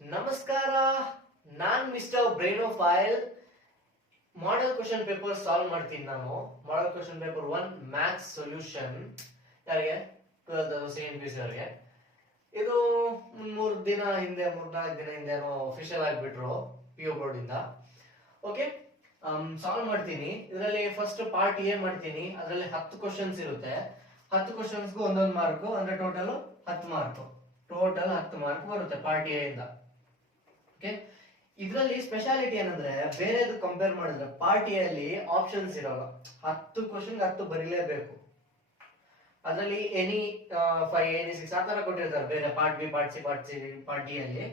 ನಮಸ್ಕಾರ, ನಾನ್ Mister Brainophile. Model question paper solve ಮಾಡ್ತೀನಿ ನಾನು. Model question paper 1 maths solution. ಯಾರಿಗೆ? 12th ಸೆಕೆಂಡ್ ಪಿ ಸಿ ಅವರಿಗೆ. ಇದು 3-4 ದಿನ ಹಿಂದೆ ಅಫಿಷಿಯಲ್ ಆಗಿಬಿಟ್ರು ಪಿ ಯು ಬೋರ್ಡ್ ಇಂದ. ಓಕೆ, ಸಾಲ್ವ್ ಮಾಡ್ತೀನಿ. ಇದರಲ್ಲಿ ಫಸ್ಟ್ ಪಾರ್ಟ್ ಎ ಮಾಡ್ತೀನಿ. ಅದರಲ್ಲಿ 10 ಕ್ವಶನ್ಸ್ ಇರುತ್ತೆ. 10 ಕ್ವಶನ್ಸ್ಗೂ ಒಂದೊಂದು ಮಾರ್ಕ್, ಅಂದ್ರೆ ಟೋಟಲ್ 10 ಮಾರ್ಕ್. ಟೋಟಲ್ 10 ಮಾರ್ಕ್ ಬರುತ್ತೆ ಪಾರ್ಟ್ ಎ ಇಂದ. ಓಕೆ, ಇದರಲ್ಲಿ ಸ್ಪೆಷಾಲಿಟಿ ಏನಂದ್ರೆ ಬೇರೆದು ಕಂಪೇರ್ ಮಾಡಿದ್ರೆ ಪಾರ್ಟ್ ಎ ಅಲ್ಲಿ ಆಪ್ಷನ್ಸ್ ಇರೋಲ್ಲ. 10 ಕ್ವಶನ್ 10 ಬರೀಲೇಬೇಕು. ಅದರಲ್ಲಿ ಎನಿ 5 ಎನಿ 6 ಆ ತರ ಕೊಟ್ಟಿರ್ತಾರೆ. ಬೇರೆ part B, part C, part D ಅಲ್ಲಿ.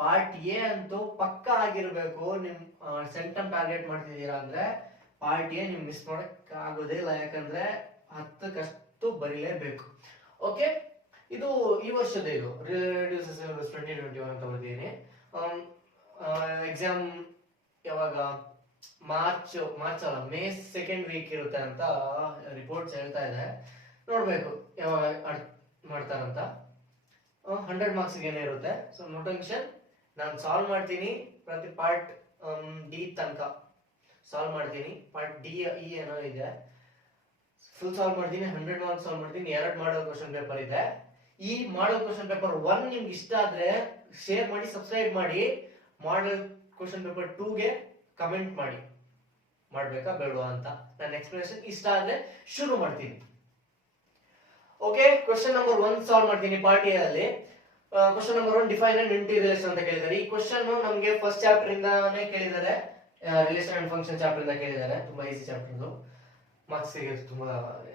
ಪಾರ್ಟ್ ಎ ಅಂತೂ ಪಕ್ಕ ಆಗಿರ್ಬೇಕು. ನಿಮ್ ಸೆಂಟಮ್ ಟಾರ್ಗೆಟ್ ಮಾಡ್ತಿದ್ದೀರಾ ಅಂದ್ರೆ ಪಾರ್ಟ್ ಎ ನಿಮ್ ಮಿಸ್ ಮಾಡಕ್ ಆಗೋದೇ ಇಲ್ಲ, ಯಾಕಂದ್ರೆ 10 ಬರೀಲೇಬೇಕು. ಓಕೆ, ಇದು ಈ ವರ್ಷದ ಇದು ರಿಡ್ಯೂಸಸ್ 2021 ಅಂತ ಬರ್ತೀನಿ. ಎಕ್ಸಾಮ್ ಯಾವಾಗ? ಮಾರ್ಚ್ ಅಲ್ಲ, ಮೇ 2nd ವೀಕ್ ಇರುತ್ತೆ ಅಂತ ರಿಪೋರ್ಟ್ಸ್ ಹೇಳ್ತಾ ಇದೆ. ನೋಡ್ಬೇಕು ಯಾವಾಗ ಮಾಡ್ತಾರಂತ. 100 ಮಾರ್ಕ್ಸ್ ಏನೇ ಇರುತ್ತೆ. ಸೊ ನೋ ಟೆನ್ಷನ್, ನಾನು ಸಾಲ್ವ್ ಮಾಡ್ತೀನಿ. ಪ್ರತಿ ಪಾರ್ಟ್ ಡಿ ತನಕ ಸಾಲ್ವ್ ಮಾಡ್ತೀನಿ. ಪಾರ್ಟ್ ಡಿ ಇ ಏನೋ ಇದೆ, ಫುಲ್ ಸಾಲ್ವ್ ಮಾಡ್ತೀನಿ. 100 ಮಾರ್ಕ್ಸ್ ಸಾಲ್ವ್ ಮಾಡ್ತೀನಿ. 2 ಮಾಡಲ್ ಕ್ವಶನ್ ಪೇಪರ್ ಇದೆ. ಈ ಮಾಡಲ್ ಕ್ವಶನ್ ಪೇಪರ್ 1 ನಿಮ್ಗೆ ಇಷ್ಟ ಆದ್ರೆ ಶೇರ್ ಮಾಡಿ, ಸಬ್ಸ್ಕ್ರೈಬ್ ಮಾಡಿ. ಮಾಡಲ್ ಕ್ವಶನ್ ಪೇಪರ್ 2ಗೆ ಕಮೆಂಟ್ ಮಾಡಿ, ಮಾಡ್ಬೇಕಾ ಬೇಡವಾ ಅಂತ. ನನ್ನ ಎಕ್ಸ್ಪ್ಲನೇಷನ್ ಇಷ್ಟ ಆದ್ರೆ ಶುರು ಮಾಡ್ತೀನಿ. ಓಕೆ, ಕ್ವಶನ್ ನಂಬರ್ 1 ಸಾಲ್ವ್ ಮಾಡ್ತೀನಿ ಪಾರ್ಟ್ ಎ ಅಲ್ಲಿ. Question number 1, define and unity relation ಅಂತ ಕೇಳಿದ್ದಾರೆ. ಈ ಕ್ವಶನ್ ನಮಗೆ ಫಸ್ಟ್ ಚಾಪ್ಟರ್ ಇಂದಾನೇ ಕೇಳಿದ್ದಾರೆ. ರಿಲೇಷನ್ ಅಂಡ್ ಫಂಕ್ಷನ್ ಚಾಪ್ಟರ್ ಇಂದ ಕೇಳಿದ್ದಾರೆ. ತುಂಬಾ ಈಸಿ ಚಾಪ್ಟರ್ ಇದು, ಮಾರ್ಕ್ಸ್ ಗೆ ತುಂಬಾ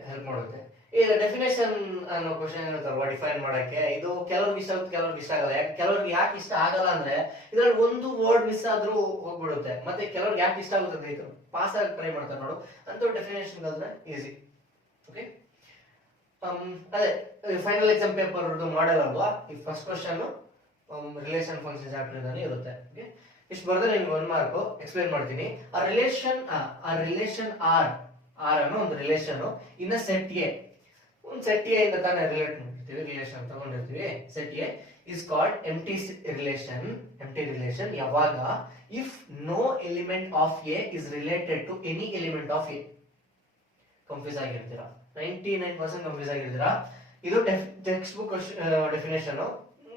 ಹೆಲ್ಪ್ ಮಾಡುತ್ತೆ. ಈಗ ಡೆಫಿನೇಷನ್ ಅನ್ನೋ ಕ್ವಶನ್ ಇರುತ್ತಲ್ವಾ, ಡಿಫೈನ್ ಮಾಡಕ್ಕೆ, ಇದು ಕೆಲವ್ರಿಗೆ ಇಷ್ಟ ಆಗುತ್ತೆ, ಕೆಲವ್ರಿಗೆ ಇಷ್ಟ ಆಗಲ್ಲ. ಕೆಲವ್ರಿಗೆ ಯಾಕೆ ಇಷ್ಟ ಆಗಲ್ಲ ಅಂದ್ರೆ ಇದ್ರಲ್ಲಿ ಒಂದು ವರ್ಡ್ ಮಿಸ್ ಆದ್ರೂ ಹೋಗ್ಬಿಡುತ್ತೆ. ಮತ್ತೆ ಕೆಲವ್ರಿಗೆ ಯಾಕೆ ಇಷ್ಟ ಆಗುತ್ತೆ ಇದು ಪಾಸ್ ಆಗಿ ಟ್ರೈ ಮಾಡ್ತಾರೆ ನೋಡು, ಅಂತ ಡೆಫಿನೇಷನ್ ಆದ್ರೆ ಈಸಿ. ಓಕೆ, ಅದೇ ಫೈನಲ್ ಎಕ್ಸಾಮ್ ಪೇಪರ್ ಮಾಡೆಲ್ ಅಲ್ವಾ. ಈ first question relation function chapter ಇಂದಾನೆ ಇರುತ್ತೆ. ಓಕೆ, ಇಷ್ಟು ಬರೆದ್ರೆ ನಿಮ್ಗೆ 1 ಮಾರ್ಕ್. ಎಕ್ಸ್ಪ್ಲೈನ್ ಮಾಡ್ತೀನಿ. ಆ ರಿಲೇಷನ್ ಆರ್ ಅನ್ನೋ ಒಂದು ರಿಲೇಷನ್ ಇನ್ನ ಸೆಟ್ ಎ, ಒಂದು ಸೆಟ್ ಎ ಇಂದ ತಾನೇ ರಿಲೇಟ್ ಮಾಡಿರ್ತೀವಿ, ರಿಲೇಷನ್ ತಗೊಂಡಿರ್ತೀವಿ. Set A is called empty relation ಯಾವಾಗ if no element of A is related to any element of A. Confuse ಆಗಿರ್ತೀರಾ, 99% ಕನ್ಫ್ಯೂಸ್ ಆಗಿರ್ತೀರಾ. ಇದು ಟೆಕ್ಸ್ಟ್ ಬುಕ್ ಡೆಫಿನೇಷನ್.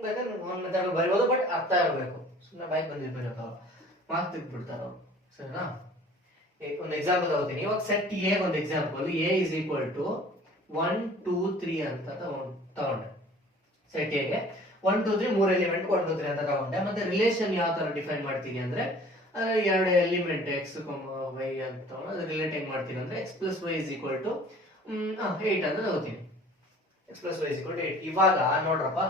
ಬೇಕಾದ್ರೆ ಒಂದು ಮೆಥಡ್ ಬರೀಬಹುದು, ಬಟ್ ಅರ್ಥ ಇರಬೇಕು. ಸುಮ್ಮನೆ ಬೈಕ್ ಬಂದಿರ್ಬೇಕು, ಮಾರ್ಕ್ ತೆಗ್ದ್ಬಿಡ್ತಾರ. ಸರಿನಾ? ಒಂದು ಎಕ್ಸಾಂಪಲ್ ತಗೋತೀನಿ. ಇವಾಗ ಸೆಟ್ ಎ ಒಂದು example, A is equal to 1 2 3 ಅಂತ ತಗೊಂಡೆ. ಸೆಟ್ ಎಗೆ 1 2 3 3 ಎಲಿಮೆಂಟ್ 1 2 3 ಅಂತ ತಗೊಂಡೆ. ಮತ್ತೆ ರಿಲೇಷನ್ ಯಾವ ತರ ಡಿಫೈನ್ ಮಾಡ್ತೀನಿ ಅಂದ್ರೆ, 2 ಎಲಿಮೆಂಟ್ x, y ಅಂತ ತಗೊಂಡು ಅದು ರಿಲೇಟ್ ಹೆಂಗ್ ಮಾಡ್ತೀನಿ ಅಂದ್ರೆ x plus y is equal to 8 ಅಂತ ತಗೋತೀನಿ. x plus y is equal to 8. ಇವಾಗ ನೋಡ್ರಪ್ಪ,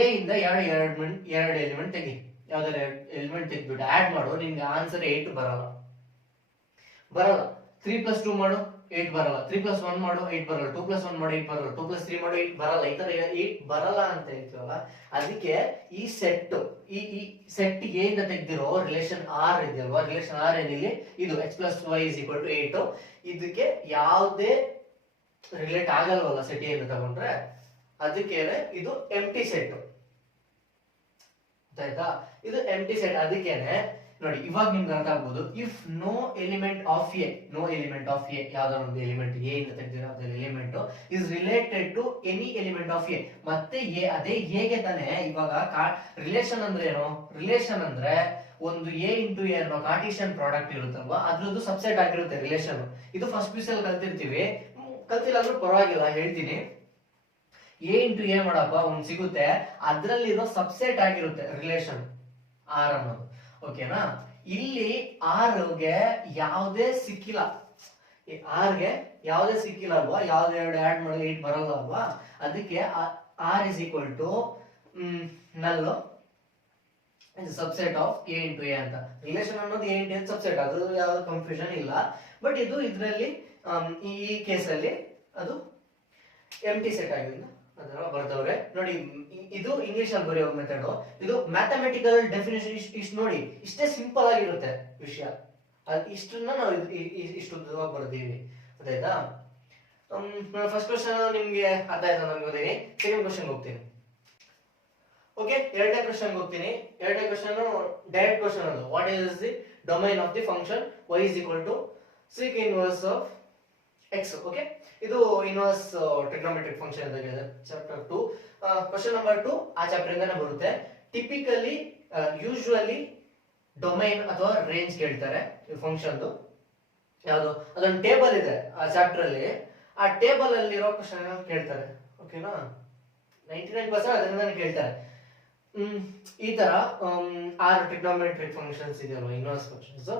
a ಇಂದ 2 ಎಲಿಮೆಂಟ್ ತೆಗಿ. ಯಾವ್ದಾರ ಎಲಿಮೆಂಟ್ ತೆಗ್ದ್ಬಿಟ್ಟು ಆಡ್ ಮಾಡು, ನಿಮ್ಗೆ ಆನ್ಸರ್ 8 ಬರಲ್ಲ. 3 plus 2 ಮಾಡು, 8 ಬರಲ್ಲ. 3 plus 1 ಮಾಡು, 8 ಬರಲ್ಲ. 2 plus 1 ಮಾಡು, 8 ಬರಲ್ಲ. 2 plus 3 ಮಾಡು, 8 ಬರಲ್ಲ. ಈ ತರ 8 ಬರಲ್ಲ ಅಂತ ಹೇಳ್ತೀವಲ್ಲ, ಅದಕ್ಕೆ ಈ ಸೆಟ್ ಸೆಟ್ ಎ ಇಂದ ತೆಗ್ದಿರೋ ರಿಲೇಷನ್ ಆರ್ ಇದೆಯಲ್ವಾ, ರಿಲೇಷನ್ ಆರ್ ಏನಿಲ್ಲಿ ಇದು x plus y is equal to 8. ಇದಕ್ಕೆ ಯಾವುದೇ ರಿಲೇಟ್ ಆಗಲ್ವಲ್ಲ ಸೆಟ್ ಎ ಇಂದ ತಗೊಂಡ್ರೆ, ಅದಕ್ಕೆ ಇದು ಎಂಪ್ಟಿ ಸೆಟ್. ಆಯ್ತಾ? ಇದು ಎಂಪ್ಟಿ ಸೆಟ್. ಅದಕ್ಕೇನೆ ನೋಡಿ, ಇವಾಗ ನಿಮ್ಗೆ ಅರ್ಥ ಆಗ್ಬೋದು. If no element of A ಯಾವ್ದಾರ ಒಂದು ಎಲಿಮೆಂಟ್ ಎ ಇಂದ ತೆಗೆದಿರೋ element is related to any element of A, ಮತ್ತೆ ಎ ಅದೇ ಎಗೆ ತಾನೆ. ಇವಾಗ ರಿಲೇಷನ್ ಅಂದ್ರೆ ಏನು? ರಿಲೇಷನ್ ಅಂದ್ರೆ ಒಂದು ಎ ಇಂಟು ಎ ಅನ್ನೋ ಕಾರ್ಟಿಷಿಯನ್ ಪ್ರಾಡಕ್ಟ್ ಇರುತ್ತಲ್ವಾ, ಅದ್ರದ್ದು ಸಬ್ಸೆಟ್ ಆಗಿರುತ್ತೆ ರಿಲೇಷನ್. ಇದು ಫಸ್ಟ್ ಪಿ ಸಿ ಅಲ್ಲಿ ಕಲ್ತಿರ್ತೀವಿ. ಕಲ್ತಿಲ್ಲ ಅಂದ್ರೂ ಪರವಾಗಿಲ್ಲ, ಹೇಳ್ತೀನಿ. ಎ ಇಂಟು ಎ ಮಾಡಪ್ಪ ಒಂದು ಸಿಗುತ್ತೆ, ಅದ್ರಲ್ಲಿರೋ ಸಬ್ಸೆಟ್ ಆಗಿರುತ್ತೆ ರಿಲೇಷನ್ ಆರ್ ಅನ್ನೋದು. ಓಕೆನಾ? ಇಲ್ಲಿ ಆರ್ಗೆ ಯಾವುದೇ ಸಿಕ್ಕಿಲ್ಲ, ಆರ್ಗೆ ಯಾವುದೇ ಸಿಕ್ಕಿಲ್ಲ ಅಲ್ವಾ, ಯಾವ್ದು 2 ಆಡ್ ಮಾಡಿ 8 ಬರಲ್ಲ ಅಲ್ವಾ. ಅದಕ್ಕೆ ಆರ್ ಇಸ್ ಈಕ್ವಲ್ ಟು ನಲ್ subset of A into A ಅಂತ. ರಿಲೇಷನ್ ಅನ್ನೋದು ಎ ಇಂಟು ಎ ಸಬ್ಸೆಟ್, ಅದು ಯಾವ್ದು ಕನ್ಫ್ಯೂಷನ್ ಇಲ್ಲ. ಬಟ್ ಇದು ಇದರಲ್ಲಿ ಈ ಕೇಸಲ್ಲಿ ಅದು ಎಂಟಿ ಸೆಟ್ ಆಗಿಲ್ಲ, ಅದನ್ನ ಬರ್ತವ್ರೆ ನೋಡಿ. ಇದು ಇಂಗ್ಲಿಷ್ ಅಲ್ಲಿ ಬರೆಯೋ ಮೆಥಡ್, ಇದು ಮ್ಯಾಥಮೆಟಿಕಲ್ ಡೆಫಿನೇಷನ್. ಇಷ್ಟು ನೋಡಿ, ಇಷ್ಟೇ ಸಿಂಪಲ್ ಆಗಿರುತ್ತೆ ವಿಷಯ. ಇಷ್ಟನ್ನ ನಾವು ಇಷ್ಟು ಬರ್ದೀವಿ. ಅದಾಯ್ತಾ? ಫಸ್ಟ್ ಕ್ವಶನ್ ನಿಮ್ಗೆ ಅರ್ಥ ಆಯ್ತಾ? ನಾನು ಓದಿನಿ. ಸೆಕೆಂಡ್ ಕ್ವಶನ್ ಹೋಗ್ತೀನಿ. ಓಕೆ, ಎರಡನೇ ಕ್ವಶನ್ ಹೋಗ್ತೀನಿ. ಎರಡನೇ ಕ್ವಶನ್ ಡೈರೆಕ್ಟ್ ಕ್ವಶನ್ ಅದು. What is the domain of the function y is equal to sec inverse of x. Okay, ಇದು ಇನ್ವರ್ಸ್ ಟ್ರಿಗ್ನೋಮೆಟ್ರಿಕ್ ಫಂಕ್ಷನ್ ಅಂತ ಇದೆ, ಚಾಪ್ಟರ್ 2. ಕ್ವಶನ್ ನಂಬರ್ 2 ಆ ಚಾಪ್ಟರ್ ಇಂದಾನೆ ಬರುತ್ತೆ. ಟಿಪಿಕಲಿ ಯೂಶುವಲಿ ಡೊಮೈನ್ ಅಥವಾ ರೇಂಜ್ ಕೇಳ್ತಾರೆ ಈ ಫಂಕ್ಷನ್ದು. ಯಾವುದು ಅದೊಂದು ಟೇಬಲ್ ಇದೆ ಆ ಚಾಪ್ಟರ್ ಅಲ್ಲಿ, ಆ ಟೇಬಲ್ ಅಲ್ಲಿ ಇರೋ ಕ್ವಶನ್ ಕೇಳ್ತಾರೆ. ಓಕೆನಾ, 99% ಅದರಿಂದಾನೆ ಕೇಳ್ತಾರೆ. ಈ ತರ 6 ಟ್ರಿಗ್ನೋಮೆಟ್ರಿಕ್ ಫಂಕ್ಷನ್ಸ್ ಇದೆಯಲ್ಲ, ಇನ್ವರ್ಸ್ ಫಂಕ್ಷನ್ಸ್,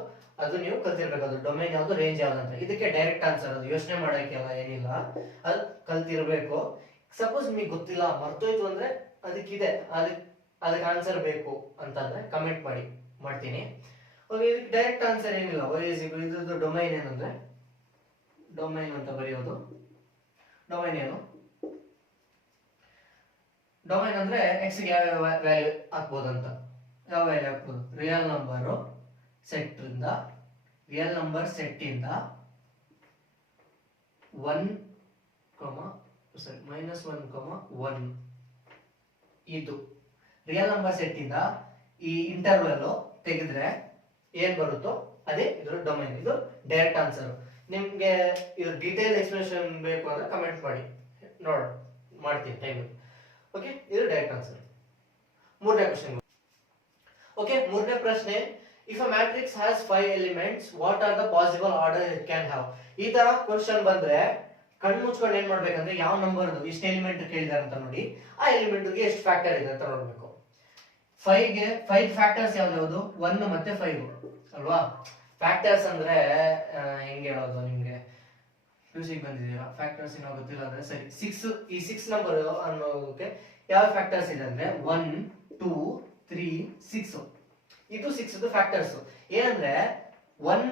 ಅದು ನೀವು ಕಲ್ತಿರ್ಬೇಕು. ಅದು ಡೊಮೈನ್ ಯಾವುದು, ರೇಂಜ್ ಯಾವ್ದು ಅಂತ. ಇದಕ್ಕೆ ಡೈರೆಕ್ಟ್ ಆನ್ಸರ್, ಅದು ಯೋಚನೆ ಮಾಡೋಕ್ಕೆಲ್ಲ ಏನಿಲ್ಲ, ಅದು ಕಲ್ತಿರ್ಬೇಕು. ಸಪೋಸ್ ನಿಮಗೆ ಗೊತ್ತಿಲ್ಲ, ಮರ್ತೋಯ್ತು ಅಂದ್ರೆ ಅದಕ್ಕಿದೆ, ಅದಕ್ಕೆ ಆನ್ಸರ್ ಬೇಕು ಅಂತಂದ್ರೆ ಕಮೆಂಟ್ ಮಾಡ್ತೀನಿ. ಓಕೆ, ಇದಕ್ಕೆ ಡೈರೆಕ್ಟ್ ಆನ್ಸರ್ ಏನಿಲ್ಲ. ಇದ್ರದ್ದು ಡೊಮೈನ್ ಏನಂದ್ರೆ, ಡೊಮೈನ್ ಅಂತ ಬರೆಯೋದು. ಡೊಮೈನ್ ಏನು? ಡೊಮೈನ್ ಅಂದ್ರೆ x ಗೆ ಯಾವ ವ್ಯಾಲ್ಯೂ ಹಾಕ್ಬೋದು ಅಂತ. ಯಾವ ವ್ಯಾಲ್ಯೂ ಹಾಕ್ಬೋದು? ರಿಯಲ್ ನಂಬರ್ ಸೆಟ್ ಇಂದ, ರಿಯಲ್ ನಂಬರ್ ಸೆಟ್ ಇಂದ 1, -1, 1 ಇದು ರಿಯಲ್ ನಂಬರ್ ಸೆಟ್ ಇಂದ ಈ ಇಂಟರ್ವಲ್ ತೆಗೆದ್ರೆ ಏನ್ ಬರುತ್ತೋ ಅದೇ ಇದ್ರ ಡೊಮೈನ್. ಇದು ಡೈರೆಕ್ಟ್ ಆನ್ಸರ್. ನಿಮ್ಗೆ ಇದ್ರ ಡೀಟೇಲ್ ಎಕ್ಸ್ಪ್ಲನೇಷನ್ ಬೇಕು ಅಂದ್ರೆ ಕಮೆಂಟ್ ಮಾಡಿ, ಮಾಡ್ತೀನಿ ಟೈಮ್. ಓಕೆ, ಇದು ಡೈರೆಕ್ಟ್ ಆನ್ಸರ್. ಮೂರನೇ ಕ್ವಶನ್. ಓಕೆ, ಮೂರನೇ ಪ್ರಶ್ನೆ, if a matrix has 5 elements, what are the possible order it can have? ಈ ತರ ಕ್ವಶನ್ ಬಂದ್ರೆ ಕಣ್ಣು ಮುಚ್ಕೊಂಡು ಏನ್ ಮಾಡ್ಬೇಕಂದ್ರೆ, ಯಾವ ನಂಬರ್ದು ಇಷ್ಟು ಎಲಿಮೆಂಟ್ ಕೇಳಿದಾರೆ ಅಂತ ನೋಡಿ, ಆ ಎಲಿಮೆಂಟ್ ಗೆ ಎಷ್ಟು ಫ್ಯಾಕ್ಟರ್ ಇದೆ ಅಂತ ನೋಡ್ಬೇಕು. 5 ಫ್ಯಾಕ್ಟರ್ಸ್ ಯಾವ್ದು? 1 ಮತ್ತೆ 5 ಅಲ್ವಾ? ಫ್ಯಾಕ್ಟರ್ಸ್ ಅಂದ್ರೆ ಹೆಂಗೆ ಹೇಳೋದು ನಿಮ್ಗೆ, ಮ್ಯೂಸಿಕ್ ಬಂದಿದ್ದೀರಾ, ಫ್ಯಾಕ್ಟರ್ಸ್ ಏನೋ ಗೊತ್ತಿಲ್ಲ ಅಂದ್ರೆ ಸರಿ. 6, ಈ 6 ನಂಬರ್ ಅನ್ನೋದಕ್ಕೆ ಯಾವ ಫ್ಯಾಕ್ಟರ್ಸ್ ಇದೆ ಅಂದ್ರೆ 1, 2, 3, 6. ಇದು 6 ಫ್ಯಾಕ್ಟರ್ಸ್. ಏನಂದ್ರೆ 1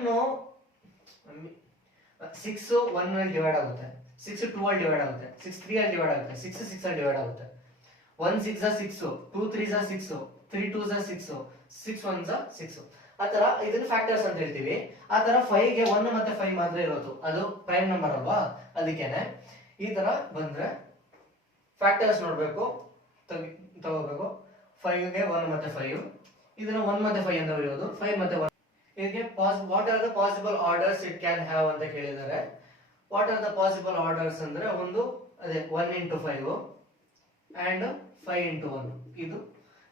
6 1 ಅಲ್ಲಿ ಡಿವೈಡ್ ಆಗುತ್ತೆ, 6 2 ಅಲ್ಲಿ ಡಿವೈಡ್ ಆಗುತ್ತೆ, 6 3 ಅಲ್ಲಿ ಡಿವೈಡ್ ಆಗುತ್ತೆ, 6 6 ಅಲ್ಲಿ ಡಿವೈಡ್ ಆಗುತ್ತೆ. 1 6 6, 2 3 6, 3 2 6, 6 1 6. ಆತರ ಇದನ್ನ ಫ್ಯಾಕ್ಟರ್ಸ್ ಅಂತ ಹೇಳ್ತೀವಿ. ಆತರ 5 ಗೆ 1 ಮತ್ತೆ 5 ಮಾತ್ರ ಇರೋದು, ಅದು ಪ್ರೈಮ್ ನಂಬರ್ ಅಲ್ವಾ, ಅದಕ್ಕೇನೆ ಈ ತರ ಬಂದ್ರೆ ಫ್ಯಾಕ್ಟರ್ಸ್ ನೋಡ್ಬೇಕು, ತಗೋಬೇಕು. 5 ಗೆ 1 ಮತ್ತೆ 5, ಇದನ್ನ 1 ಮತ್ತೆ 5 ಅಂತ ಬರೆಯೋದು. 5 ಮತ್ತೆ 1 ಇದಕ್ಕೆ what are the possible orders it can have ಅಂತ ಕೇಳಿದ್ದಾರೆ. What are the possible orders ಅಂದ್ರೆ ಒಂದು ಅದೇ 1 into 5 and 5 into 1. ಇದು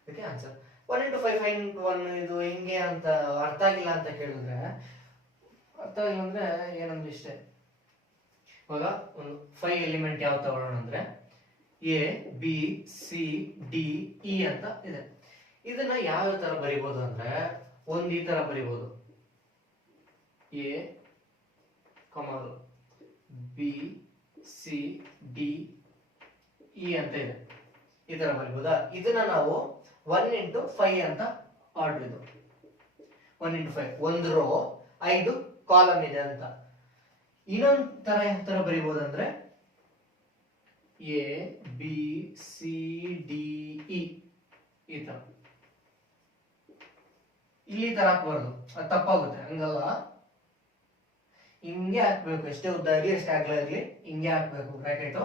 ಇದಕ್ಕೆ ಆನ್ಸರ್. 1 into 5, 5 into 1 ಇದು ಹೆಂಗೆ ಅಂತ ಅರ್ಥ ಆಗಿಲ್ಲ ಅಂತ ಕೇಳಿದ್ರೆ, ಅರ್ಥ ಆಗಿಲ್ಲ ಅಂದ್ರೆ ಏನಂದ್ರೆ ಇಷ್ಟೇ. ಇವಾಗ ಒಂದು 5 ಎಲಿಮೆಂಟ್ ಯಾವ ತಗೊಳ್ಳೋಣ ಅಂದ್ರೆ A B C D E ಅಂತ ಇದೆ. ಇದನ್ನ ಯಾವ ತರ ಬರಿಬಹುದು ಅಂದ್ರೆ, ಒಂದು ಈ ತರ ಬರಿಬಹುದು, A, B C D E ಅಂತ ಇದೆ. ಈ ತರ ಬರಿಬಹುದಾ? ಇದನ್ನ ನಾವು 1 into 5 ಅಂತ ಆರ್ಡರ್. ಇದು 1 into 5, ಒಂದು ರೋ 5 ಕಾಲಮ್ ಇದೆ ಅಂತ. ಇನ್ನೊಂದು ತರ ಬರಿಬಹುದು ಅಂದ್ರೆ A B C D E ಈ ತರ. ಇಲ್ಲಿ ತರ ಹಾಕ್ಬಾರ್ದು, ಅದು ತಪ್ಪಾಗುತ್ತೆ. ಹಂಗಲ್ಲ, ಹಿಂಗೆ ಹಾಕ್ಬೇಕು. ಎಷ್ಟೇ ಉದ್ದ ಇರಲಿ ಎಷ್ಟೇ ಅಗಲ ಇರಲಿ ಹಿಂಗೆ ಹಾಕ್ಬೇಕು ಬ್ರಾಕೆಟ್.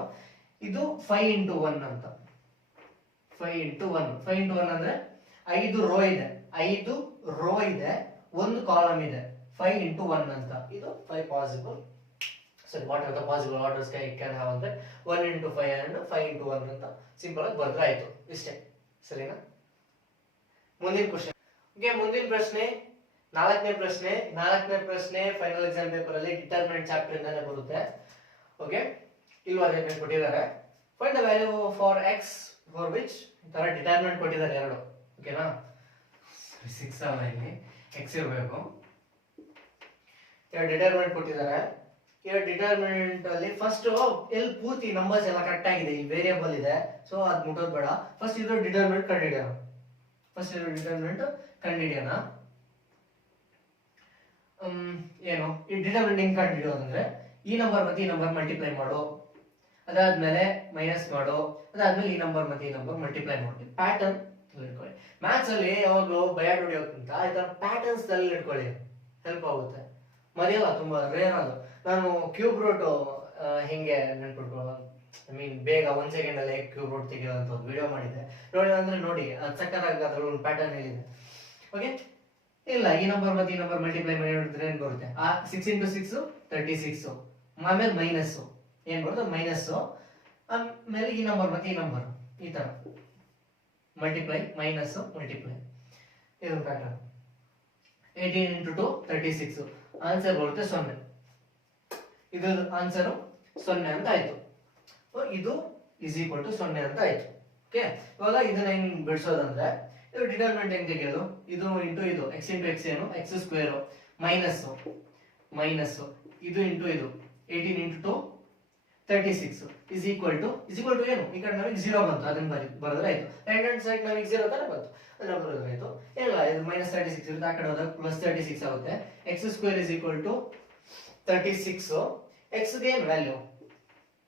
ಇದು 5 into 1 ಅಂತ. 5 into 1, 5 into 1 ಅಂದ್ರೆ 5 ರೋ ಇದೆ, 5 ರೋ ಇದೆ, ಒಂದು ಕಾಲಮ್ ಇದೆ. 5 into 1 ಅಂತ. ಇದು 5 ಪಾಸಿಬಲ್. ಸರಿ, what are the possible orders it can have ಅಂದ್ರೆ 1 into 5 and 5 into 1 ಅಂತ ಸಿಂಪಲ್ ಆಗಿ ಬರೆದ್ರೆ ಆಯ್ತು. ಇಷ್ಟೇ, ಸರಿನಾ? ಮುಂದಿನ ಕ್ವಶನ್. ಓಕೆ, ಮುಂದಿನ ಪ್ರಶ್ನೆ, ನಾಲ್ಕನೇ ಪ್ರಶ್ನೆ ಫೈನಲ್ ಎಕ್ಸಾಮ್ ಪೇಪರ್ ಅಲ್ಲಿ ಡಿಟರ್ಮಿನೆಂಟ್ ಚಾಪ್ಟರ್ ಇಂದಾನೆ ಬರುತ್ತೆ. ಓಕೆ, ಇಲ್ವಾ ಅದೇ ಕೊಟ್ಟಿದ್ದಾರೆ. Find the value for x for which ತರ ಡಿಟರ್ಮಿನೆಂಟ್ ಕೊಟ್ಟಿದ್ದಾರೆ ಎರಡು. ಓಕೆನಾ, 6 ಅಲ್ಲ, ಇಲ್ಲಿ x ಇರಬೇಕು. ಎರಡು ಡಿಟರ್ಮಿನೆಂಟ್ ಕೊಟ್ಟಿದ್ದಾರೆ. ಎರಡು ಡಿಟರ್ಮಿನೆಂಟ್ ಅಲ್ಲಿ ಫಸ್ಟ್ ಎಲ್ಲಿ ಪೂರ್ತಿ ನಂಬರ್ಸ್ ಎಲ್ಲ ಕರೆಕ್ಟ್ ಆಗಿದೆ, ಈ ವೇರಿಯಬಲ್ ಇದೆ, ಸೊ ಅದ್ ಮುಟ್ಟೋದು ಬೇಡ. ಫಸ್ಟ್ ಇದು ಡಿಟರ್ಮಿನೆಂಟ್ ಕಂಡುಹಿಡಿಯೋಣ. ಏನು ಈ ಡಿಟರ್ಮಿನೆಂಟ್ ಹೆಂಗ್ ಕಂಡುಹಿಡಿಯೋದಂದ್ರೆ, ಈ ನಂಬರ್ ಮತ್ತೆ ಈ ನಂಬರ್ ಮಲ್ಟಿಪ್ಲೈ ಮಾಡು, ಅದಾದ್ಮೇಲೆ ಮೈನಸ್ ಮಾಡು, ಅದಾದ್ಮೇಲೆ ಈ ನಂಬರ್ ಮತ್ತೆ ಈ ನಂಬರ್ ಮಲ್ಟಿಪ್ಲೈ ಮಾಡಿ. ಪ್ಯಾಟರ್ನ್ ಇಟ್ಕೊಳ್ಳಿ. ಮ್ಯಾಥ್ಸ್ ಅಲ್ಲಿ ಯಾವಾಗಲೂ ಬಯಾಡ್ ಹೊಡಿಯೋಕ್ಕಿಂತ ಈ ತರ ಪ್ಯಾಟರ್ನ್ಸ್ ಅಲ್ಲಿ ಇಟ್ಕೊಳ್ಳಿ, ಹೆಲ್ಪ್ ಆಗುತ್ತೆ. ಮರೆಯಲ್ಲ, ತುಂಬಾ ರೇರ್ ಅದು. ನಾನು ಕ್ಯೂಬ್ ರೂಟ್ ಹೆಂಗೆ ನೆನ್ಪಿಟ್ಕೊಳ್ಳೋದು, ಐ ಮೀನ್ ಬೇಗ 1 ಸೆಕೆಂಡ್ ಅಲ್ಲಿ ಕ್ಯೂಬ್ ರೂಟ್ ತೆಗೆಯುವಂತ ಒಂದು ವಿಡಿಯೋ ಮಾಡಿದೆ. ನೋಡಿ ಅಂದ್ರೆ ನೋಡಿ ಅದು ಸಕ್ಕತ್ತಾಗಿ ಅದ್ರಲ್ಲಿ ಒಂದು ಪ್ಯಾಟರ್ನ್ ಹೇಳಿದೆ. ಓಕೆ, ಇಲ್ಲ ಈ ನಂಬರ್ ಮತ್ತೆ ಈ ನಂಬರ್ ಮಲ್ಟಿಪ್ಲೈ ಮಾಡಿದ್ರೆ ಏನ್ ಬರುತ್ತೆ? 6 ಇಂಟು 6 36, ಆಮೇಲೆ ಮೈನಸ್ ಏನ್ ಬರುತ್ತೆ? ಮೈನಸ್, ಆಮೇಲೆ ಈ ನಂಬರ್ ಮತ್ತೆ ಈ ನಂಬರ್ ಈ ತರ ಮಲ್ಟಿಪ್ಲೈ ಮೈನಸ್ ಮಲ್ಟಿಪ್ಲೈ, ಇದು ಪ್ಯಾಟರ್ನ್. 18 ಇಂಟು 2 36, ಆನ್ಸರ್ ಬರುತ್ತೆ 0. ಇದು ಆನ್ಸರ್ 0 ಅಂತ ಆಯ್ತು. ಇದು ಇಸ್ ಈಕ್ವಲ್ ಟು 0 ಅಂತ ಆಯ್ತು. ಓಕೆ, ಇವಾಗ ಇದನ್ನ ಹೆಂಗ್ ಬಿಡಿಸೋದಂದ್ರೆ ಇದು ಡಿಟರ್ಮಿನೆಂಟ್ ಹೆಂಗ್ ತೆಗೆಯೋದು? ಇದು ಇಂಟು ಇದು x ಇಂಟು x ಏನು? x ಸ್ಕ್ವೇರ್ ಮೈನಸ್ ಮೈನಸ್ ಇದು ಇಂಟು ಇದು 18 ಇಂಟು 2 36 ಇಸ್ ಈಕ್ವಲ್ ಟು ಏನು? ಈ ಕಡೆ ನಮಗೆ 0 ಬಂತು, ಅದನ್ನ ಬರೆದ್ರೆ ಆಯ್ತು. ರೈಟ್ ಹ್ಯಾಂಡ್ ಸೈಡ್ ನಮಗೆ 0 ತಾನೇ ಬಂತು, ಅದನ್ನ ಬರೆದ್ರೆ ಆಯ್ತು. ಏನಿಲ್ಲ, ಇದು ಮೈನಸ್ 36 ಇರುತ್ತೆ, ಆ ಕಡೆ ಹೋದಾಗ ಪ್ಲಸ್ 36 ಆಗುತ್ತೆ. x square is equal to 36. x ಗೆ ಏನು value?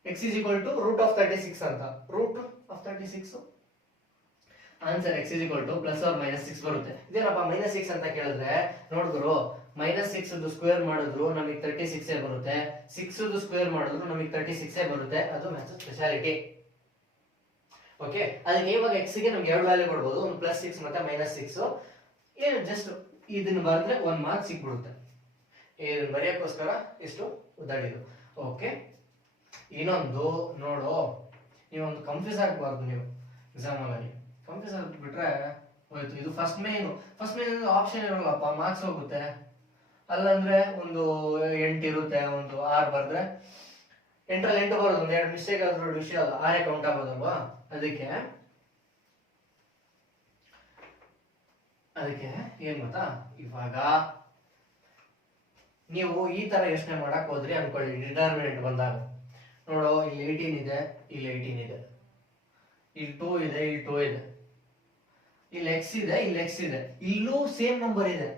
x is equal to root of 36 ಅಂತ. root of 36 answer x is equal to plus or minus 6 ಬರುತ್ತೆ. ಇದೇನಪ್ಪ ಮೈನಸ್ 6 ಅಂತ ಕೇಳಿದ್ರೆ ನೋಡಿದ್ರು, ಮೈನಸ್ 6 ಸ್ಕ್ವೇರ್ ಮಾಡಿದ್ರು ನಮಗೆ 36 ಬರುತ್ತೆ, 6 ಸ್ಕ್ವೇರ್ ಮಾಡಿದ್ರು ನಮಗೆ 36 ಬರುತ್ತೆ. ಅದು ಮ್ಯಾಥ್ಸ್ ಸ್ಪೆಷಾಲಿಟಿ. ಓಕೆ, ಅದಕ್ಕೆ ಇವಾಗ x ಗೆ ನಮ್ಗೆ ಎರಡು ವ್ಯಾಲ್ಯೂ ಕೊಡ್ಬೋದು, ಒಂದು ಪ್ಲಸ್ 6 ಮತ್ತೆ ಮೈನಸ್ 6. ಏನು ಜಸ್ಟ್ ಇದನ್ನ ಬರೆದ್ರೆ 1 ಮಾರ್ಕ್ ಸಿಕ್ಬಿಡುತ್ತೆ. ಇದನ್ನ ಬರೆಯೋಕ್ಕೋಸ್ಕರ ಇಷ್ಟು ಉದ್ದಾಡಿದ್ದು. ಓಕೆ, ಇನ್ನೊಂದು ನೋಡು, ನೀವೊಂದು ಕನ್ಫ್ಯೂಸ್ ಆಗಬಾರ್ದು. ನೀವು ಎಕ್ಸಾಮ್ ಅಲ್ಲಿ ಕನ್ಫ್ಯೂಸ್ ಆಗ್ಬಿಟ್ರೆ ಹೋಯ್ತು. ಇದು ಫಸ್ಟ್ ಮೇನ್ ಆಪ್ಷನ್ ಇರಲ್ಲಪ್ಪ, ಮಾರ್ಕ್ಸ್ ಹೋಗುತ್ತೆ. ಅಲ್ಲಂದ್ರೆ ಒಂದು 8 ಇರುತ್ತೆ, ಒಂದು 6 ಬರೆದ್ರೆ 8ರಲ್ಲಿ 8 ಬರೋದು, ಒಂದು 2 ಮಿಸ್ಟೇಕ್ ಆದ್ರೂ ವಿಷಯ ಅಲ್ಲ, 6 ಕೌಂಟ್ ಆಗೋದಲ್ವಾ. ಅದಕ್ಕೆ ಏನ್ ಗೊತ್ತಾ, ಇವಾಗ ನೀವು ಈ ತರ ಯೋಚನೆ ಮಾಡಕ್ ಹೋದ್ರಿ ಅನ್ಕೊಳ್ಳಿ. ಡಿಟರ್ಮಿನೆಂಟ್ ಬಂದಾಗ ನೋಡು, ಇಲ್ಲಿ 18 ಇದೆ, ಇಲ್ಲಿ 18 ಇದೆ, ಇಲ್ಲಿ 2 ಇದೆ, ಇಲ್ಲಿ 2 ಇದೆ, ಇಲ್ಲಿ x ಇದೆ, ಇಲ್ಲಿ x ಇದೆ, ಇಲ್ಲೂ ಸೇಮ್ ನಂಬರ್ ಇದೆ,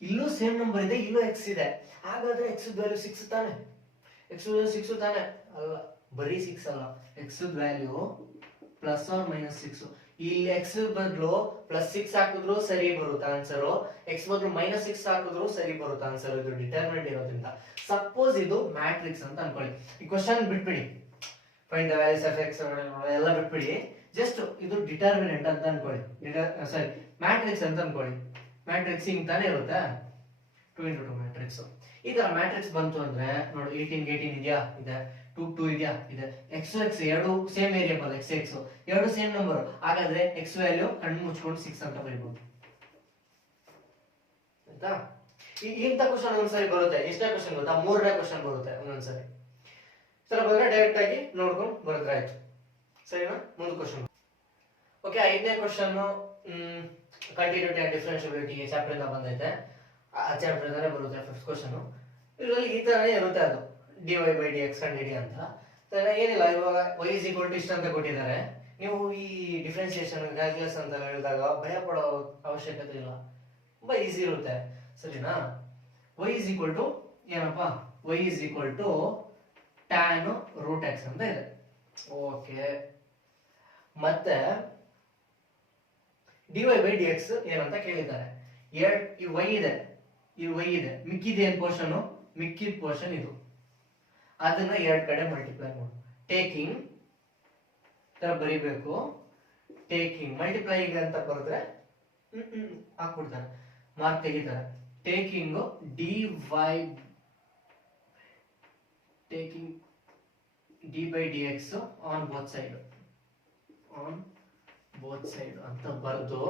ಇಲ್ಲೂ ಸೇಮ್ ನಂಬರ್ ಇದೆ, ಇಲ್ಲೂ x ಇದೆ. ಹಾಗಾದ್ರೆ x ವ್ಯಾಲ್ಯೂ 6 ತಾನೆ? x ವ್ಯಾಲ್ಯೂ 6 ತಾನೆ? ಅಲ್ಲ, ಬರೀ 6 ಅಲ್ಲ, x value plus or minus 6. ಇಲ್ಲಿ x ಬದಲು ಪ್ಲಸ್ 6 ಹಾಕಿದ್ರು ಸರಿ ಬರುತ್ತೆ ಆನ್ಸರ್, x ಬದಲು ಮೈನಸ್ 6 ಹಾಕಿದ್ರು ಸರಿ ಬರುತ್ತೆ ಆನ್ಸರ್. ಇದು ಡಿಟರ್ಮಿನೆಂಟ್ ಇರೋದ್ರಿಂದ. ಸಪೋಸ್ ಇದು ಮ್ಯಾಟ್ರಿಕ್ಸ್ ಅಂತ ಅನ್ಕೊಳ್ಳಿ. ಈ ಕ್ವಶನ್ ಬಿಟ್ಬಿಡಿ, find the values of x ಎಲ್ಲ ಬಿಟ್ಬಿಡಿ. ಜಸ್ಟ್ ಇದು ಡಿಟರ್ಮಿನೆಂಟ್ ಅಂತ ಅನ್ಕೊಳ್ಳಿ, ಸಾರಿ ಮ್ಯಾಟ್ರಿಕ್ಸ್ ಅಂತ ಅನ್ಕೊಳ್ಳಿ. ಮ್ಯಾಟ್ರಿಕ್ಸ್ ಹಿಂಗ್ ತಾನೇ ಇರುತ್ತೆ, 2 into 2 ಮ್ಯಾಟ್ರಿಕ್ಸ್. ಈ ತರ ಮ್ಯಾಟ್ರಿಕ್ಸ್ ಬಂತು ಅಂದ್ರೆ ನೋಡಿ, 18 18 ಇದೆಯಾ? ಇದೆ. 2 2 ಇದೆಯಾ? ಇದೆ. x ಎರಡು ಸೇಮ್ ವೇರಿಯಬಲ್, x ಎರಡು ಸೇಮ್ ನಂಬರ್. ಹಾಗಾದ್ರೆ x ವ್ಯಾಲ್ಯೂ ಕಣ್ಣು ಮುಚ್ಕೊಂಡು 6 ಅಂತ ಬರೀಬಹುದು. ಆಯ್ತಾ? ಇಂಥ ಕ್ವಶನ್ ಒಂದ್ಸರಿ ಬರುತ್ತೆ. ಎಷ್ಟೇ ಕ್ವಶನ್ ಗೊತ್ತಾ? 3ನೇ ಕ್ವಶನ್ ಬರುತ್ತೆ ಒಂದೊಂದ್ಸರಿ. ಸಲ ಬಂದ್ರೆ ಡೈರೆಕ್ಟ್ ಆಗಿ ನೋಡ್ಕೊಂಡು ಬರೆದ್ರೆ ಆಯ್ತು. ಸರಿನಾ? ಮುಂದೆ ಕ್ವಶನ್. ಓಕೆ, 5ನೇ question continuity and differentiability chapter ಇಂದ ಬಂದೈತೆ. ಆ ಚಾಪ್ಟರ್ ಇಂದಾನೆ ಬರುತ್ತೆ ಫಸ್ಟ್ ಕ್ವಶನ್. ಇದರಲ್ಲಿ ಈ ತರನೇ ಇರುತ್ತೆ, ಅದು dy/dx ಕಂಡಿಡಿ ಅಂತ. ಏನಿಲ್ಲ, ಇವಾಗ y is equal to ಇಷ್ಟ ಅಂತ ಕೊಟ್ಟಿದ್ದಾರೆ. ನೀವು ಈ ಡಿಫರೆನ್ಸಿಯೇಷನ್ ಕ್ಯಾಲ್ಕುಲಸ್ ಅಂತ ಹೇಳಿದಾಗ ಭಯ ಪಡೋ ಅವಶ್ಯಕತೆ ಇಲ್ಲ, ತುಂಬಾ ಈಸಿ ಇರುತ್ತೆ. ಸರಿನಾ? y is equal to ಏನಪ್ಪಾ? y is equal to tan root x ಅಂತ ಇದೆ. ಓಕೆ, ಮತ್ತೆ dy/dx ಏನಂತ ಕೇಳಿದ್ದಾರೆ. ಈ y ಇದೆ, ಈ y ಇದೆ, ಮಿಕ್ಕಿದ ಏನ್ ಪೋರ್ಷನ್? ಮಿಕ್ಕಿದ ಪೋರ್ಷನ್ ಇದು. ಅದನ್ನ ಎರಡು ಕಡೆ ಮಲ್ಟಿಪ್ಲೈ ಮಾಡು. ಟೇಕಿಂಗ್ ತರ ಬರಿಬೇಕು. ಟೇಕಿಂಗ್ ಮಲ್ಟಿಪ್ಲೈ ಅಂತ ಬರೆದ್ರೆ ಹಾಕ್ಬಿಡ್ತಾರೆ, ಮಾರ್ಕ್ ತೆಗಿತಾರೆ. Taking d/dx on both side ಅಂತ ಬರ್ದು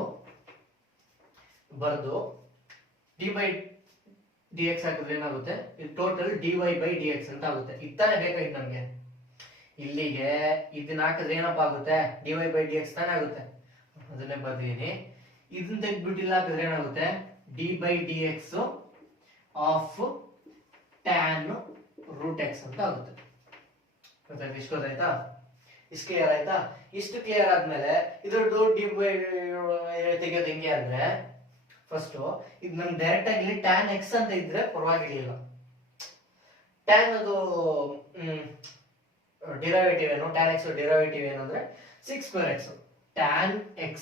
d/dx ಹಾಕಿದ್ರೆ ಏನಾಗುತ್ತೆ? ಇದು ಟೋಟಲ್ dy/dx ಅಂತ ಆಗುತ್ತೆ. ಇತ್ತಾನೆ ಬೇಕಾಗಿತ್ತು ನಮ್ಗೆ. ಇಲ್ಲಿಗೆ ಇದನ್ನ ಹಾಕಿದ್ರೆ ಏನಪ್ಪ ಆಗುತ್ತೆ? dy/dx ತಾನೇ ಆಗುತ್ತೆ. ಅದನ್ನೇ ಬರ್ದಿದ್ದೀನಿ. ಇದನ್ನ ತೆಗೆದ್ಬಿಟ್ಟು ಇಲ್ಲಿ ಹಾಕಿದ್ರೆ ಏನಾಗುತ್ತೆ? d/dx of tan root x ಅಂತ ಆಗುತ್ತೆ. ಇಷ್ಟು ಗೊತ್ತಾಯ್ತಾ? ಇಷ್ಟು ಕ್ಲಿಯರ್ ಆಯ್ತಾ? ಇಷ್ಟು ಕ್ಲಿಯರ್ ಆದ್ಮೇಲೆ ಇದ್ರದ್ದು ತೆಗೆಯೋದು ಹೆಂಗೆ ಅಂದ್ರೆ, ಫಸ್ಟ್ ಇದು ನಮ್ಗೆ ಡೈರೆಕ್ಟ್ ಆಗಿ tan x ಅಂತ ಇದ್ರೆ ಪರವಾಗಿರ್ಲಿಲ್ಲ. tan ಅದು ಡಿರೈವೇಟಿವ್ ಏನು? tan x ಡಿರೈವೇಟಿವ್ ಏನಂದ್ರೆ 6 square x. tan x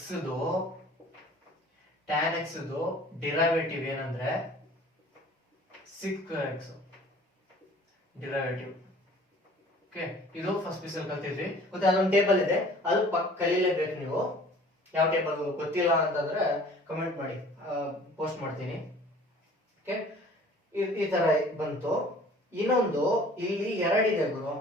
derivative ಏನಂದ್ರೆ 6 square x ಡಿರೈವೇಟಿವ್. ಓಕೆ, ಇದು ಫಸ್ಟ್ ಪೀಸ್ ಅಲ್ಲಿ ಕಲ್ತಿದ್ರಿ. ಮತ್ತೆ ಅದೊಂದು ಟೇಬಲ್ ಇದೆ, ಅದು ಕಲೀಲೇಬೇಕು ನೀವು. ಯಾವ ಟೇಬಲ್ ಗೊತ್ತಿಲ್ಲ ಅಂತಂದ್ರೆ ಕಮೆಂಟ್ ಮಾಡಿ, ಪೋಸ್ಟ್ ಮಾಡ್ತೀನಿ. ಓಕೆ, ಈ ತರ ಬಂತು. ಇನ್ನೊಂದು ಇಲ್ಲಿ ಎರಡಿದೆ ಗುರು,